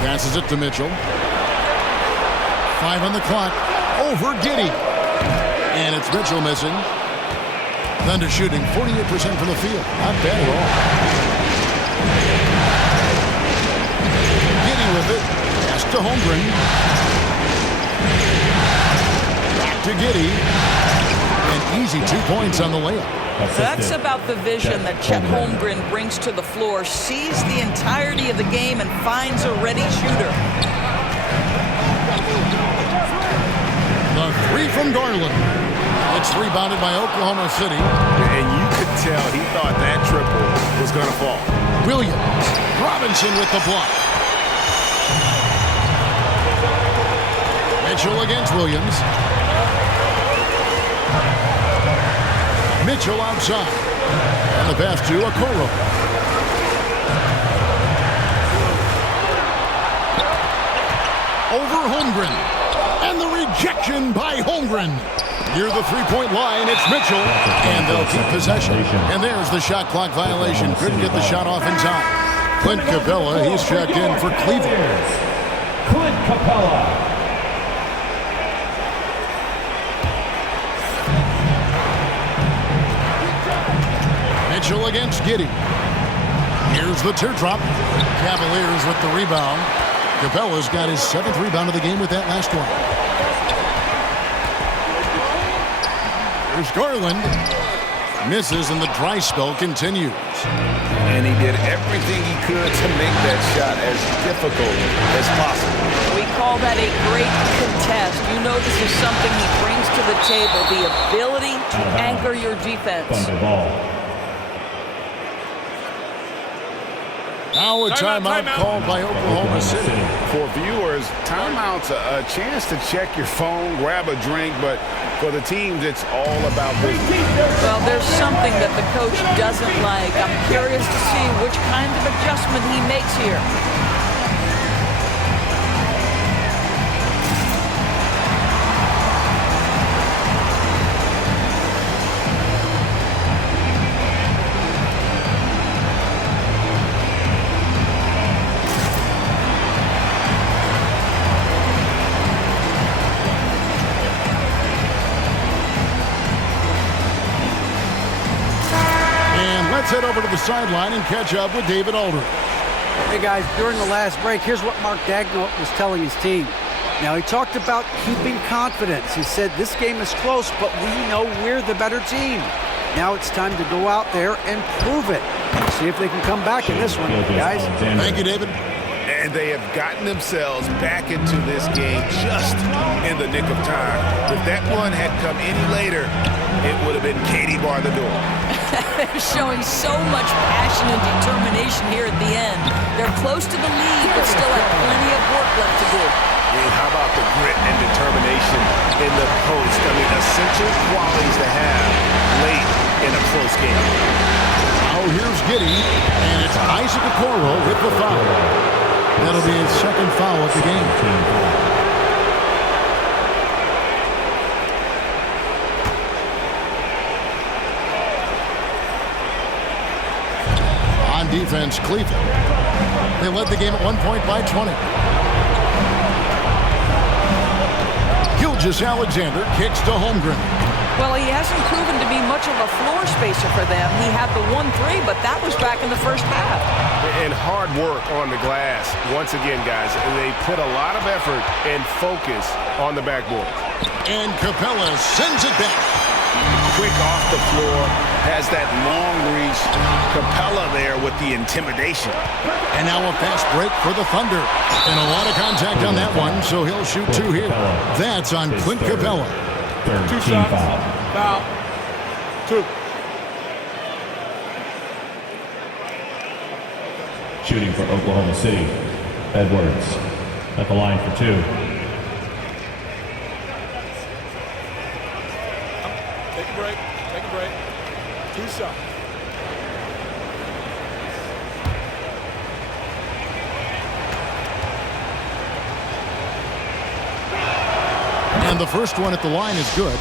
Passes it to Mitchell. 5 on the clock. Over Giddey. And it's Mitchell missing. Thunder shooting 48% from the field. Not bad at all. Giddey with it. Pass to Holmgren. Back to Giddey. An easy 2 points on the layup. That's about the vision that Chet Holmgren brings to the floor. Sees the entirety of the game and finds a ready shooter. The 3 from Garland. It's rebounded by Oklahoma City. And you could tell he thought that triple was going to fall. Williams. Robinson with the block. Mitchell against Williams. Mitchell outside. And the pass to Okoro. Over Holmgren. And the rejection by Holmgren. Near the three-point line, it's Mitchell. And they'll keep possession. And there's the shot clock violation. Couldn't get the shot off in time. Clint Capella, he's checked in for Cleveland. Clint Capella. Mitchell against Giddey. Here's the teardrop. Cavaliers with the rebound. Capella's got his 7th rebound of the game with that last one. Here's Garland. Misses and the dry spell continues. And he did everything he could to make that shot as difficult as possible. We call that a great contest. You know this is something he brings to the table, the ability to anchor your defense. Thunder ball. Now a timeout called by Oklahoma City. For viewers, timeout's a chance to check your phone, grab a drink, but for the teams, it's all about business. Well, there's something that the coach doesn't like. I'm curious to see which kind of adjustment he makes here. Let's head over to the sideline and catch up with David Aldridge. Hey guys, during the last break, here's what Mark Dagnall was telling his team. Now, he talked about keeping confidence. He said, this game is close, but we know we're the better team. Now it's time to go out there and prove it. See if they can come back in this one, guys. Thank you, David. And they have gotten themselves back into this game just in the nick of time. If that one had come any later, it would have been Katie bar the door. They're showing so much passion and determination here at the end. They're close to the lead, but still have plenty of work left to do. And how about the grit and determination in the post? I mean, essential qualities to have late in a close game. Now here's Giddey, and it's Isaac Okoro with the foul. That'll be his second foul of the game. On defense, Cleveland. They led the game at 1 point by 20. Gilgeous-Alexander kicks to Holmgren. Well, he hasn't proven to be much of a floor spacer for them. He had the 1-3, but that was back in the first half. And hard work on the glass. Once again, guys, they put a lot of effort and focus on the backboard. And Capella sends it back. Quick off the floor, has that long reach. Capella there with the intimidation. And now a fast break for the Thunder. And a lot of contact on that one, so he'll shoot two here. That's on Clint Capella. Two shots. Foul. Two. Shooting for Oklahoma City, Edwards at the line for two. Take a break. Take a break. Two shots. And the first one at the line is good.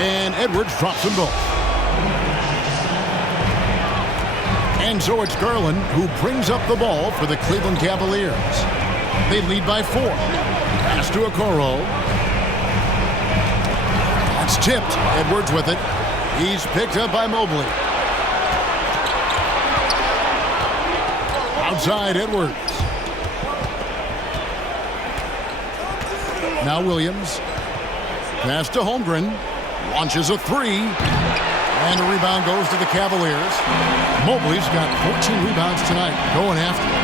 And Edwards drops them both. And so it's Garland who brings up the ball for the Cleveland Cavaliers. They lead by 4. Pass to Okoro. It's tipped. Edwards with it. He's picked up by Mobley. Outside Edwards. Now Williams. Pass to Holmgren. Launches a 3. And a rebound goes to the Cavaliers. Mobley's got 14 rebounds tonight. Going after it.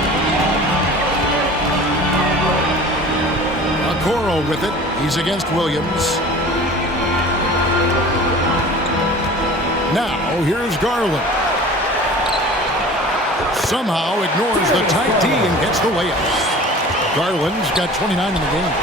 Okoro with it. He's against Williams. Now here's Garland. Somehow ignores the tight D and gets the layup. Garland's got 29 in the game.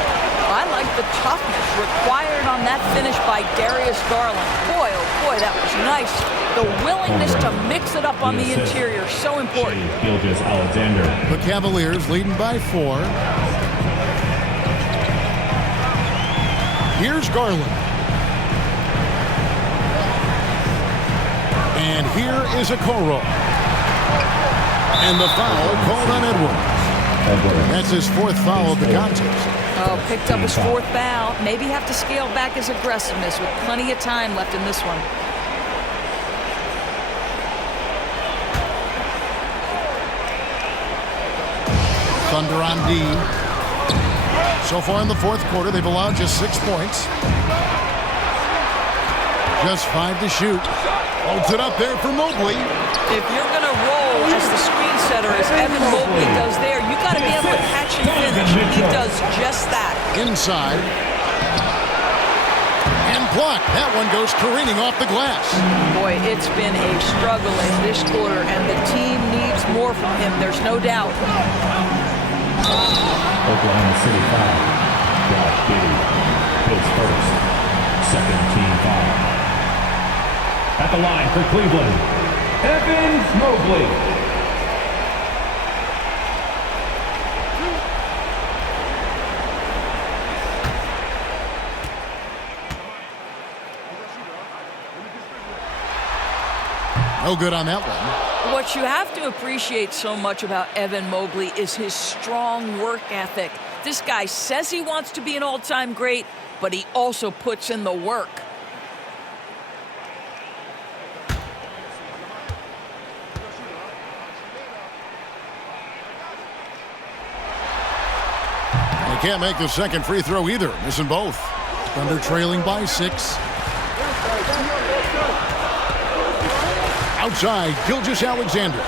I like the toughness required on that finish by Darius Garland. Boy, oh boy, that was nice. The willingness to mix it up on the interior, so important. Gilgeous-Alexander. The Cavaliers leading by 4. Here's Garland. And here is Okoro. And the foul called on Edwards. That's his 4th foul of the contest. Oh, picked up his 4th foul. Maybe have to scale back his aggressiveness with plenty of time left in this one. Thunder on D. So far in the 4th quarter, they've allowed just 6 points. Just 5 to shoot. Holds it up there for Mobley. If you're going to roll as the screen setter, as Evan Mobley does there, you got to be able to catch and finish. He does just that. Inside. And blocked. That one goes careening off the glass. Boy, it's been a struggle in this quarter, and the team needs more from him. There's no doubt. Oklahoma City foul. Josh Giddey, his first, second team foul. At the line for Cleveland, Evan Mobley. No good on that one. What you have to appreciate so much about Evan Mobley is his strong work ethic. This guy says he wants to be an all-time great, but he also puts in the work. They can't make the second free throw either, missing both. Thunder trailing by 6. Outside, Gilgeous-Alexander.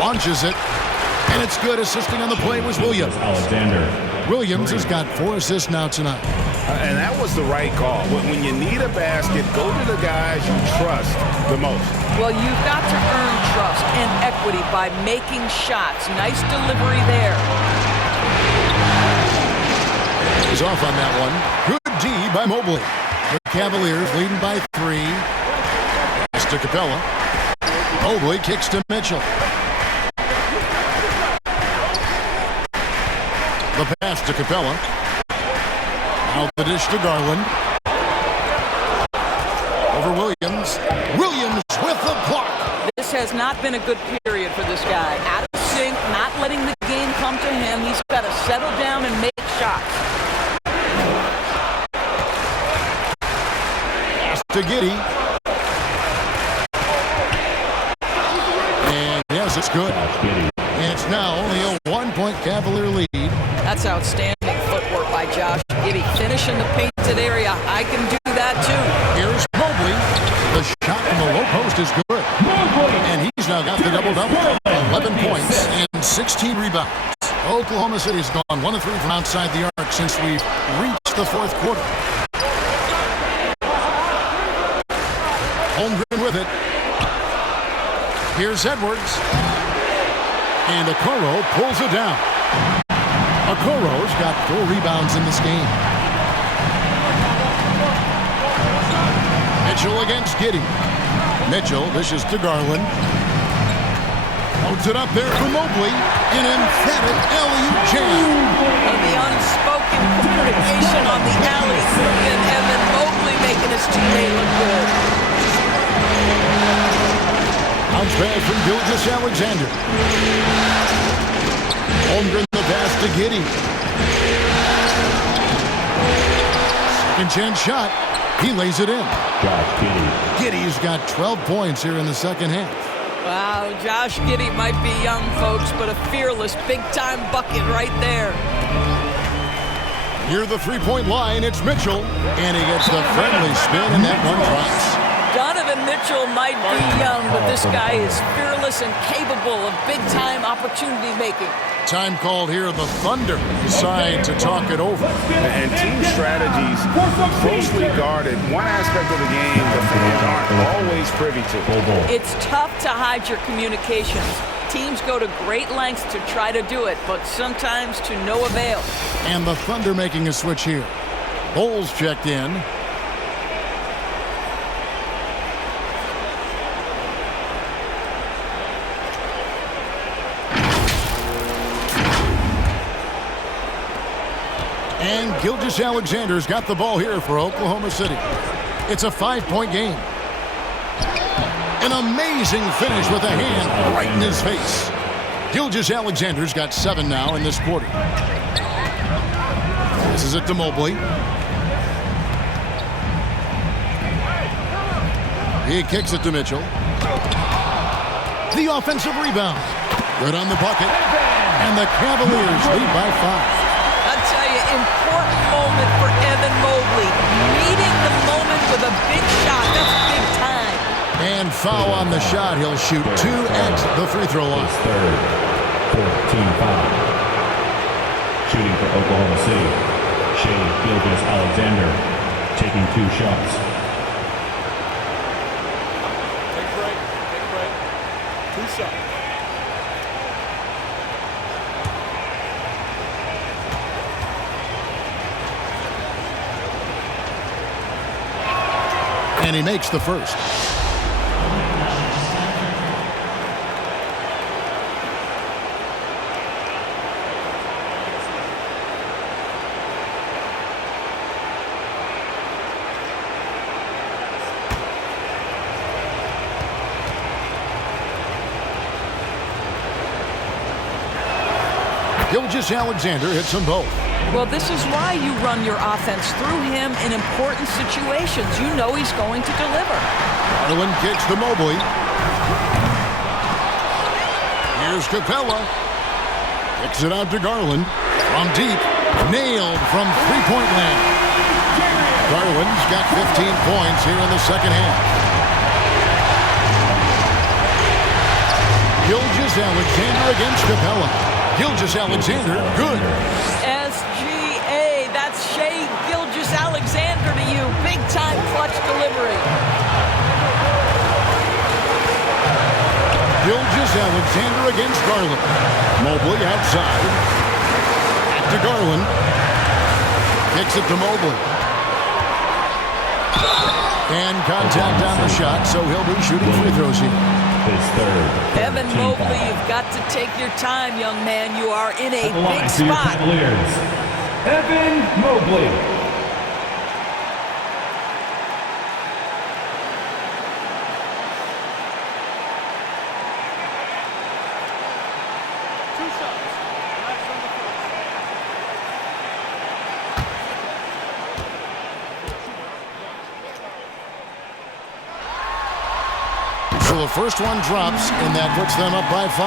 Launches it, and it's good. Assisting on the play was Williams. Alexander. Williams has got 4 assists now tonight. And that was the right call. When you need a basket, go to the guys you trust the most. Well, you've got to earn trust and equity by making shots. Nice delivery there. He's off on that one. Good D by Mobley. The Cavaliers leading by 3. Pass to Capella. Mobley kicks to Mitchell. The pass to Capella. Now the dish to Garland. Over Williams. Williams with the block. This has not been a good period for this guy. Out of sync, not letting the game come to him. He's got to settle down and make shots. Pass to Giddey. And yes, it's good. It's now only a 1-point Cavalier lead. That's outstanding footwork by Josh Giddey. Finish in the painted area. I can do that too. Here's Mobley. The shot from the low post is good. And he's now got the double-double. 11 points and 16 rebounds. Oklahoma City's gone 1 of 3 from outside the arc since we've reached the 4th quarter. Holmgren with it. Here's Edwards. And Okoro pulls it down. Okoro's got 4 rebounds in this game. Mitchell against Giddey. Mitchell dishes to Garland. Loads it up there for Mobley. An emphatic alley-oop jam. The unspoken communication on the alley. And Evan Mobley making his teammate look good. Bounce pass from Gilgeous-Alexander. Holmgren the pass to Giddey. Second chance shot. He lays it in. Josh Giddey. Giddey's got 12 points here in the second half. Wow, Josh Giddey might be young, folks, but a fearless big-time bucket right there. Near the three-point line, it's Mitchell. And he gets the friendly spin, and that one drops. Donovan Mitchell might be young, but this guy is fearless and capable of big-time opportunity making. Time called here. The Thunder decide to talk it over. And team strategies closely guarded. One aspect of the game the fans aren't always privy to. It's tough to hide your communications. Teams go to great lengths to try to do it, but sometimes to no avail. And the Thunder making a switch here. Bowles checked in. And Gilgeous-Alexander's got the ball here for Oklahoma City. It's a 5-point game. An amazing finish with a hand right in his face. Gilgeous-Alexander's got 7 now in this quarter. This is it to Mobley. He kicks it to Mitchell. The offensive rebound. Good on the bucket. And the Cavaliers lead by 5. I'll tell you, important moment for Evan Mobley. Meeting the moment with a big shot. That's big time. And foul on the shot. He'll shoot 2 at the free throw line. Third, 14-foul. Shooting for Oklahoma City. Shai Gilgeous-Alexander taking 2 shots. Take a break. 2 shots. And he makes the first. Gilgeous-Alexander hits them both. Well, this is why you run your offense through him in important situations. You know he's going to deliver. Garland kicks to Mobley. Here's Capella. Kicks it out to Garland. From deep. Nailed from three-point land. Garland's got 15 points here in the second half. Gilgeous-Alexander against Capella. Gilgeous-Alexander, good. SGA, that's Shai Gilgeous-Alexander to you. Big-time clutch delivery. Gilgeous-Alexander against Garland. Mobley outside. Back to Garland. Kicks it to Mobley. And contact on the shot, so he'll be shooting free throws here. Evan Mobley, you've got to take your time, young man. You are in a big For your spot. Cavaliers, Evan Mobley. So the first one drops, and that puts them up by 5.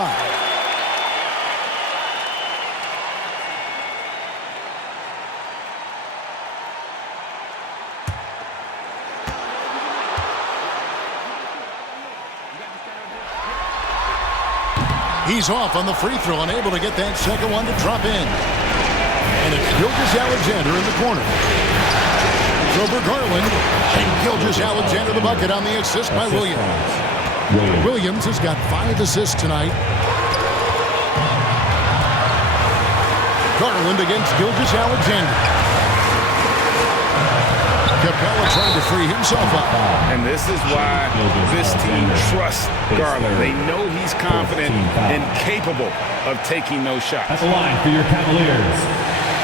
He's off on the free throw, unable to get that second one to drop in. And it's Gilgeous-Alexander in the corner. It's over Garland, and Gilgeous-Alexander the bucket on the assist by Williams. Williams has got 5 assists tonight. Garland against Gilgeous-Alexander. Capella trying to free himself up. And this is why this team trusts Garland. They know he's confident and capable of taking those shots. At the line for your Cavaliers,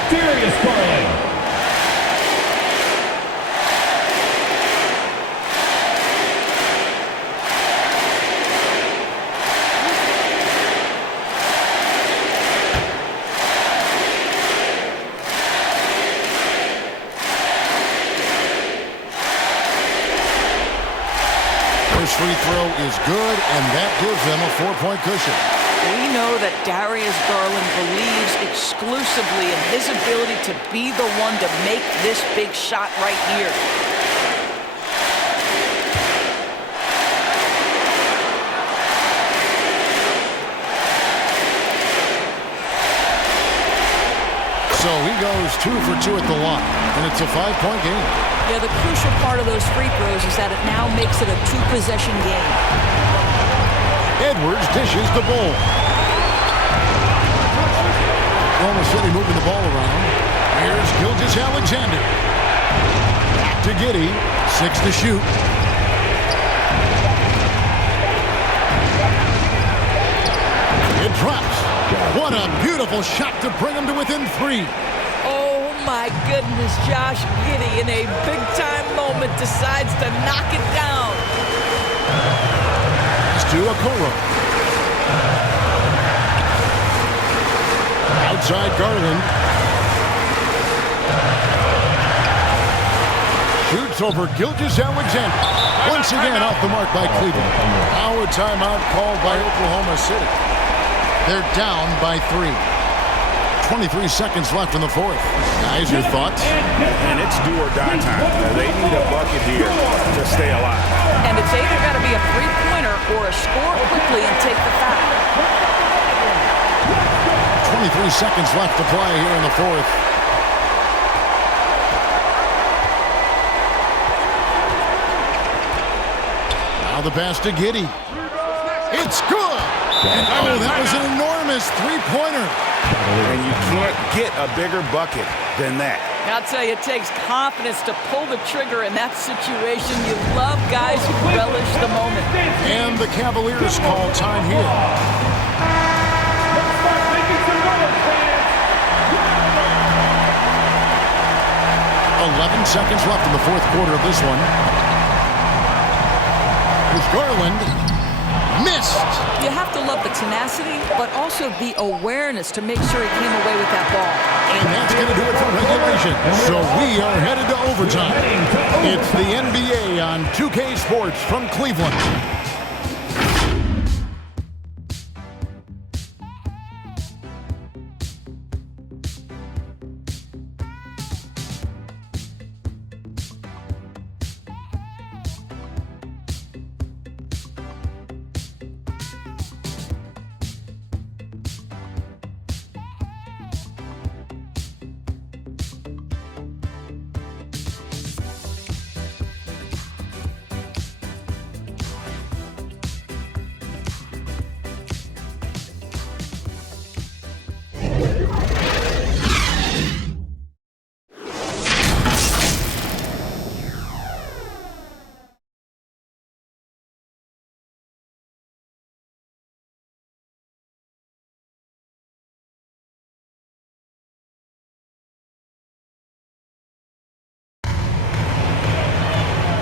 Darius Garland. Free throw is good, and that gives them a 4-point cushion. We know that Darius Garland believes exclusively in his ability to be the one to make this big shot right here. So he goes 2 for 2 at the line, and it's a 5-point game. Yeah, the crucial part of those free throws is that it now makes it a 2-possession game. Edwards dishes the ball. Oklahoma City moving the ball around. Here's Gilgeous-Alexander. Back to Giddey. 6 to shoot. It drops. What a beautiful shot to bring him to within 3. Oh my goodness, Josh Giddey in a big-time moment decides to knock it down. It's to Okoro. Outside Garland. Shoots over Gilgeous-Alexander. Once again off the mark by Cleveland. Now a timeout called by Oklahoma City. They're down by 3. 23 seconds left in the fourth. Guys, your thoughts? And it's do or die time. They need a bucket here to stay alive. And it's either got to be a three-pointer or a score quickly and take the foul. 23 seconds left to play here in the fourth. Now the pass to Giddey. It's good! Oh, that was an enormous three-pointer. And you can't get a bigger bucket than that. I'll tell you, it takes confidence to pull the trigger in that situation. You love guys who relish the moment. And the Cavaliers call time here. Let's start making some noise, fans. 11 seconds left in the fourth quarter of this one. Here's Garland. Missed. You have to love the tenacity, but also the awareness to make sure he came away with that ball. And that's going to do it for regulation. So we are headed to overtime. It's the NBA on 2K Sports from Cleveland.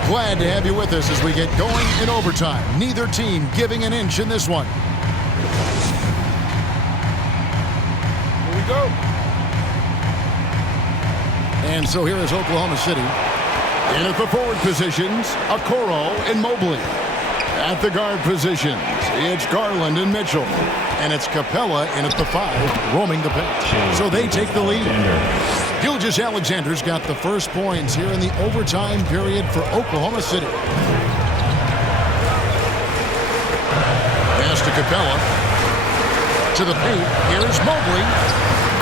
Glad to have you with us as we get going in overtime. Neither team giving an inch in this one. Here we go. And so here is Oklahoma City. In at the forward positions, Okoro and Mobley. At the guard positions, it's Garland and Mitchell. And it's Capella in at the 5, roaming the pitch. So they take the lead. Gilgeous-Alexander's got the first points here in the overtime period for Oklahoma City. Pass to Capella. To the paint. Here's Mobley.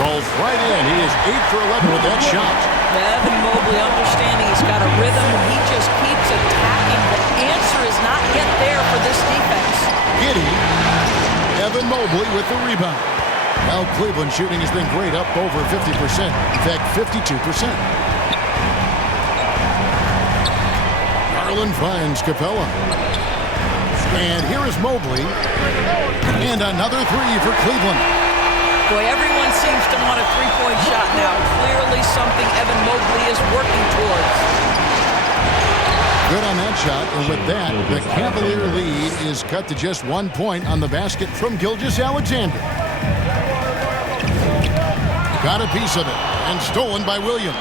Rolls right in. He is 8 for 11 with that shot. Evan Mobley understanding he's got a rhythm and he just keeps attacking. The answer is not yet there for this defense. Giddey. Evan Mobley with the rebound. Well, Cleveland shooting has been great, up over 50%. In fact, 52%. Garland finds Capella. And here is Mobley. And another 3 for Cleveland. Boy, everyone seems to want a three-point shot now. Clearly something Evan Mobley is working towards. Good on that shot, and with that, the Cavalier lead is cut to just 1 point on the basket from Gilgeous-Alexander. Got a piece of it, and stolen by Williams.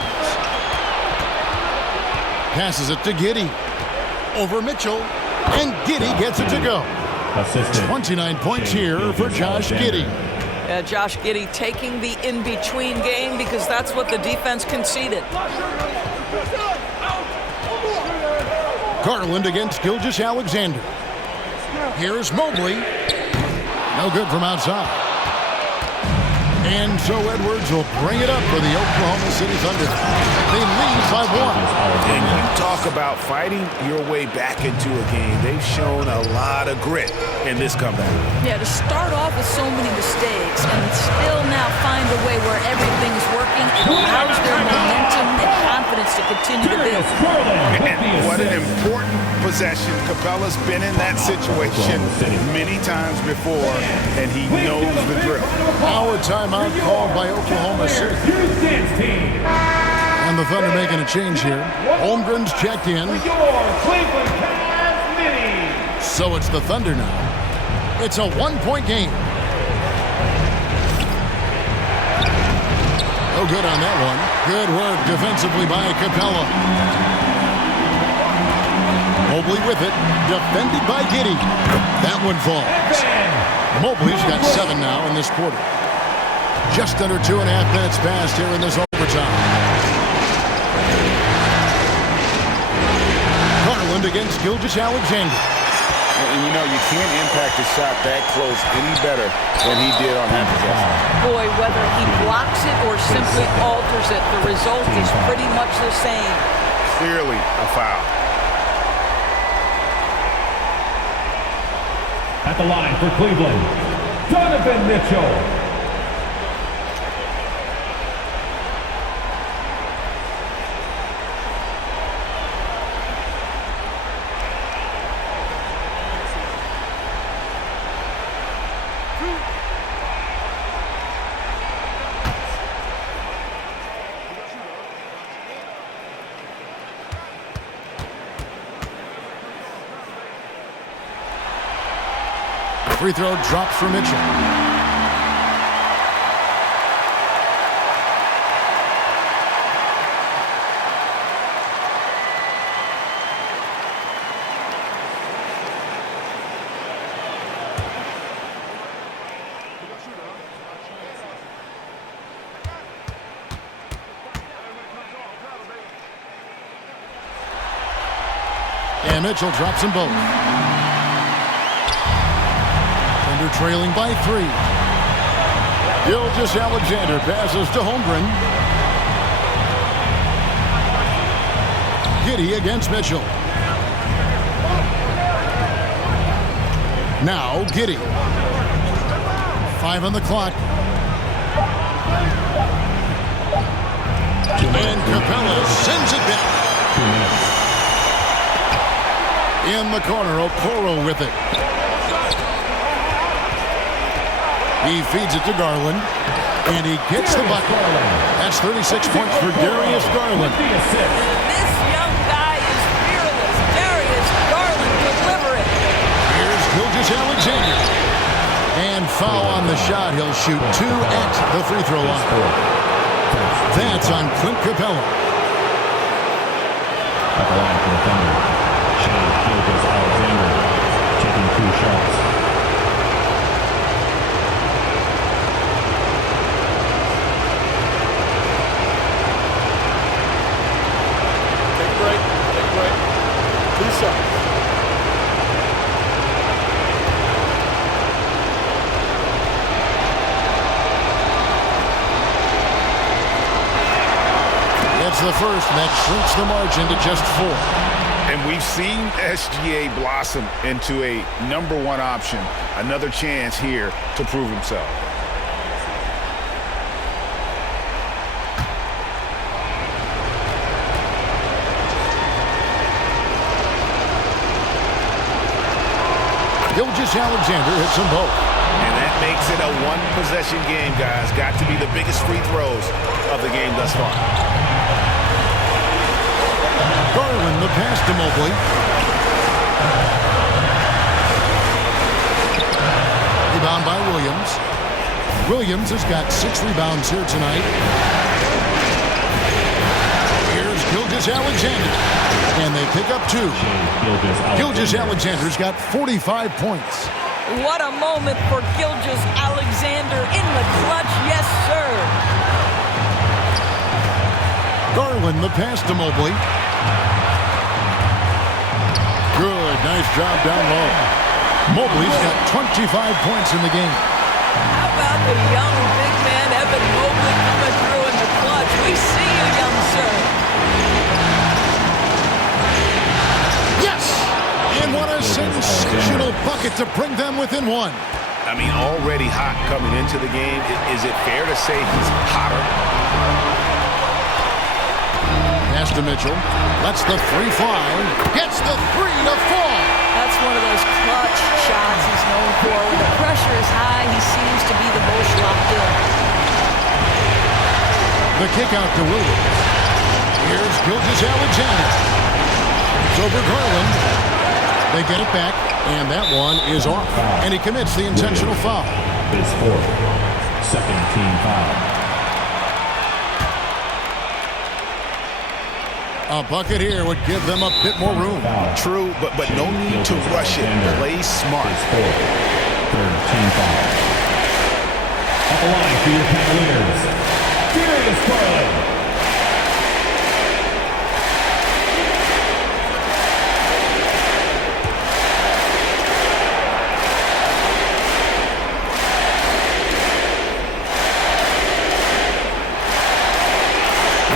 Passes it to Giddey. Over Mitchell, and Giddey gets it to go. 29 points here for Josh Giddey. Yeah, Josh Giddey taking the in-between game because that's what the defense conceded. Garland against Gilgeous-Alexander. Here's Mobley. No good from outside. And so Edwards will bring it up for the Oklahoma City Thunder. They lead by 1. And you talk about fighting your way back into a game. They've shown a lot of grit in this comeback. Yeah, to start off with so many mistakes and still now find a way where everything's working, it allows their momentum and confidence to continue to build. And what an important possession. Capella's been in that situation many times before, and he knows the drill. Now a timeout called by Oklahoma City. And the Thunder making a change here. Holmgren's checked in. So it's the Thunder now. It's a 1-point game. No good on that one. Good work defensively by Capella. Mobley with it. Defended by Giddey. That one falls. Mobley's got 7 now in this quarter. Just under 2.5 minutes passed here in this overtime. Garland against Gilgeous-Alexander. And you know, you can't impact a shot that close any better than he did on that possession. Boy, whether he blocks it or simply alters it, the result is pretty much the same. Clearly a foul. At the line for Cleveland, Donovan Mitchell. Free throw drops for Mitchell. And Mitchell drops them both. Thunder trailing by 3. Gilgeous-Alexander passes to Holmgren. Giddey against Mitchell. Now Giddey. 5 on the clock. And Capella sends it down. 2 minutes. In the corner, Okoro with it. He feeds it to Garland, and he gets the bucket. That's 36 points for Darius Garland. This young guy is fearless. Darius Garland deliver it. Here's Gilgeous-Alexander. And foul on the shot. He'll shoot 2 at the free throw line. That's on Clint Capella. At the line for the Thunder. Shai Gilgeous-Alexander taking 2 shots. Take a break. Take a break. 2 seconds. That's the first, and that shrinks the margin to just 4. And we've seen SGA blossom into a #1 option. Another chance here to prove himself. Gilgeous-Alexander hits them both. And that makes it a 1-possession game, guys. Got to be the biggest free throws of the game thus far. Garland the pass to Mobley. Rebound by Williams. Williams has got 6 rebounds here tonight. Here's Gilgeous-Alexander. And they pick up 2. Gilgeous-Alexander's got 45 points. What a moment for Gilgeous-Alexander in the clutch. Yes, sir. Garland the pass to Mobley. Good, nice job down low. Mobley's got 25 points in the game. How about the young big man, Evan Mobley, coming through in the clutch? We see you, young sir. Yes! And what a sensational bucket to bring them within 1. I mean, already hot coming into the game. Is it fair to say he's hotter? Pass to Mitchell. Lets the 3 fly. Gets the 3 to fall. That's one of those clutch shots he's known for. When the pressure is high, he seems to be the most locked in. The kick out to Williams. Here's Gilgeous-Alexander. It's over Garland. They get it back, and that one is off. And he commits the intentional foul. His 4th. Second team foul. A bucket here would give them a bit more room. True, but no need to rush it. Play smart. Third team foul. At the line for your Cavaliers, Darius Garland.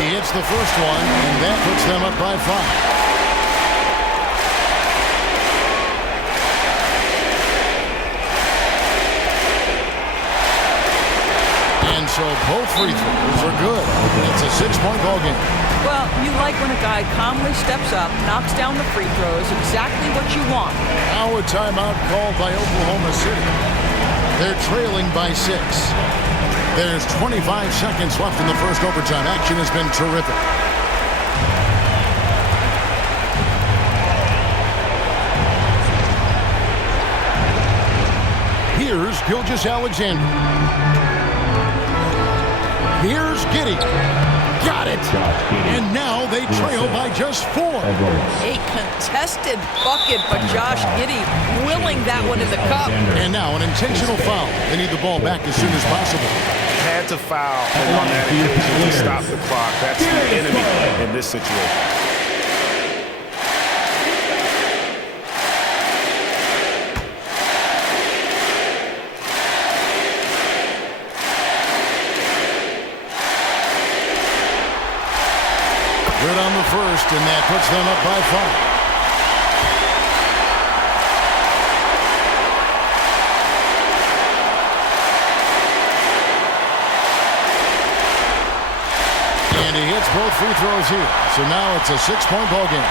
He hits the first one, and that puts them up by 5. And so both free throws are good. It's a 6-point ball game. Well, you like when a guy calmly steps up, knocks down the free throws, exactly what you want. Now a timeout called by Oklahoma City. They're trailing by 6. There's 25 seconds left in the first overtime. Action has been terrific. here's Gilgeous-Alexander. Here's Giddey. Got it. And now they trail by just 4. A contested bucket, but Josh Giddey willing that one in the cup. And now an intentional foul. They need the ball back as soon as possible. Had to foul on that occasion to stop the clock. That's the enemy in this situation. Good on the first, and that puts them up by 5. And he hits both free throws here. So now it's a 6-point ball game.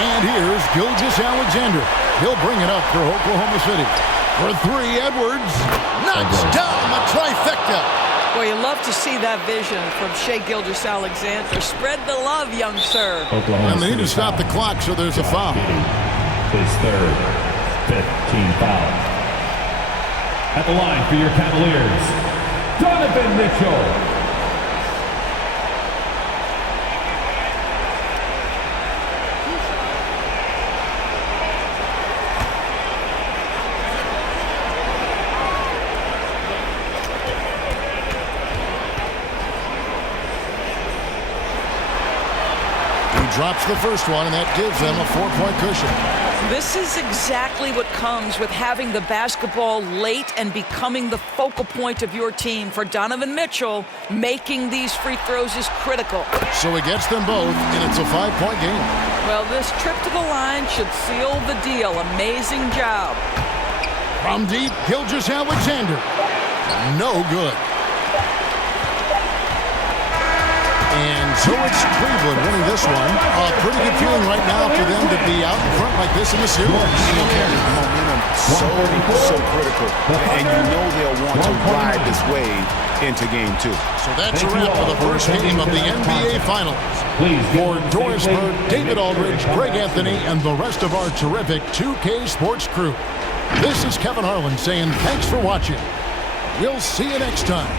And here's Gilgeous-Alexander. He'll bring it up for Oklahoma City. For 3, Edwards knocks down the trifecta. Boy, you love to see that vision from Shai Gilgeous-Alexander. Spread the love, young sir. And they need to stop the clock, so there's a foul. His third, 5th team foul. At the line for your Cavaliers, Donovan Mitchell. Drops the first one, and that gives them a 4-point cushion. This is exactly what comes with having the basketball late and becoming the focal point of your team. For Donovan Mitchell, making these free throws is critical. So he gets them both, and it's a 5-point game. Well, this trip to the line should seal the deal. Amazing job. From deep, Gilgeous-Alexander. No good. And so it's Cleveland winning this one. A pretty good feeling right now for them to be out in front like this in the series. Momentum so critical. And you know they'll want to ride this wave into game 2. So that's a wrap for the first game of the NBA Finals. For Doris Bird, David Aldridge, Greg Anthony, and the rest of our terrific 2K Sports crew. This is Kevin Harlan saying thanks for watching. We'll see you next time.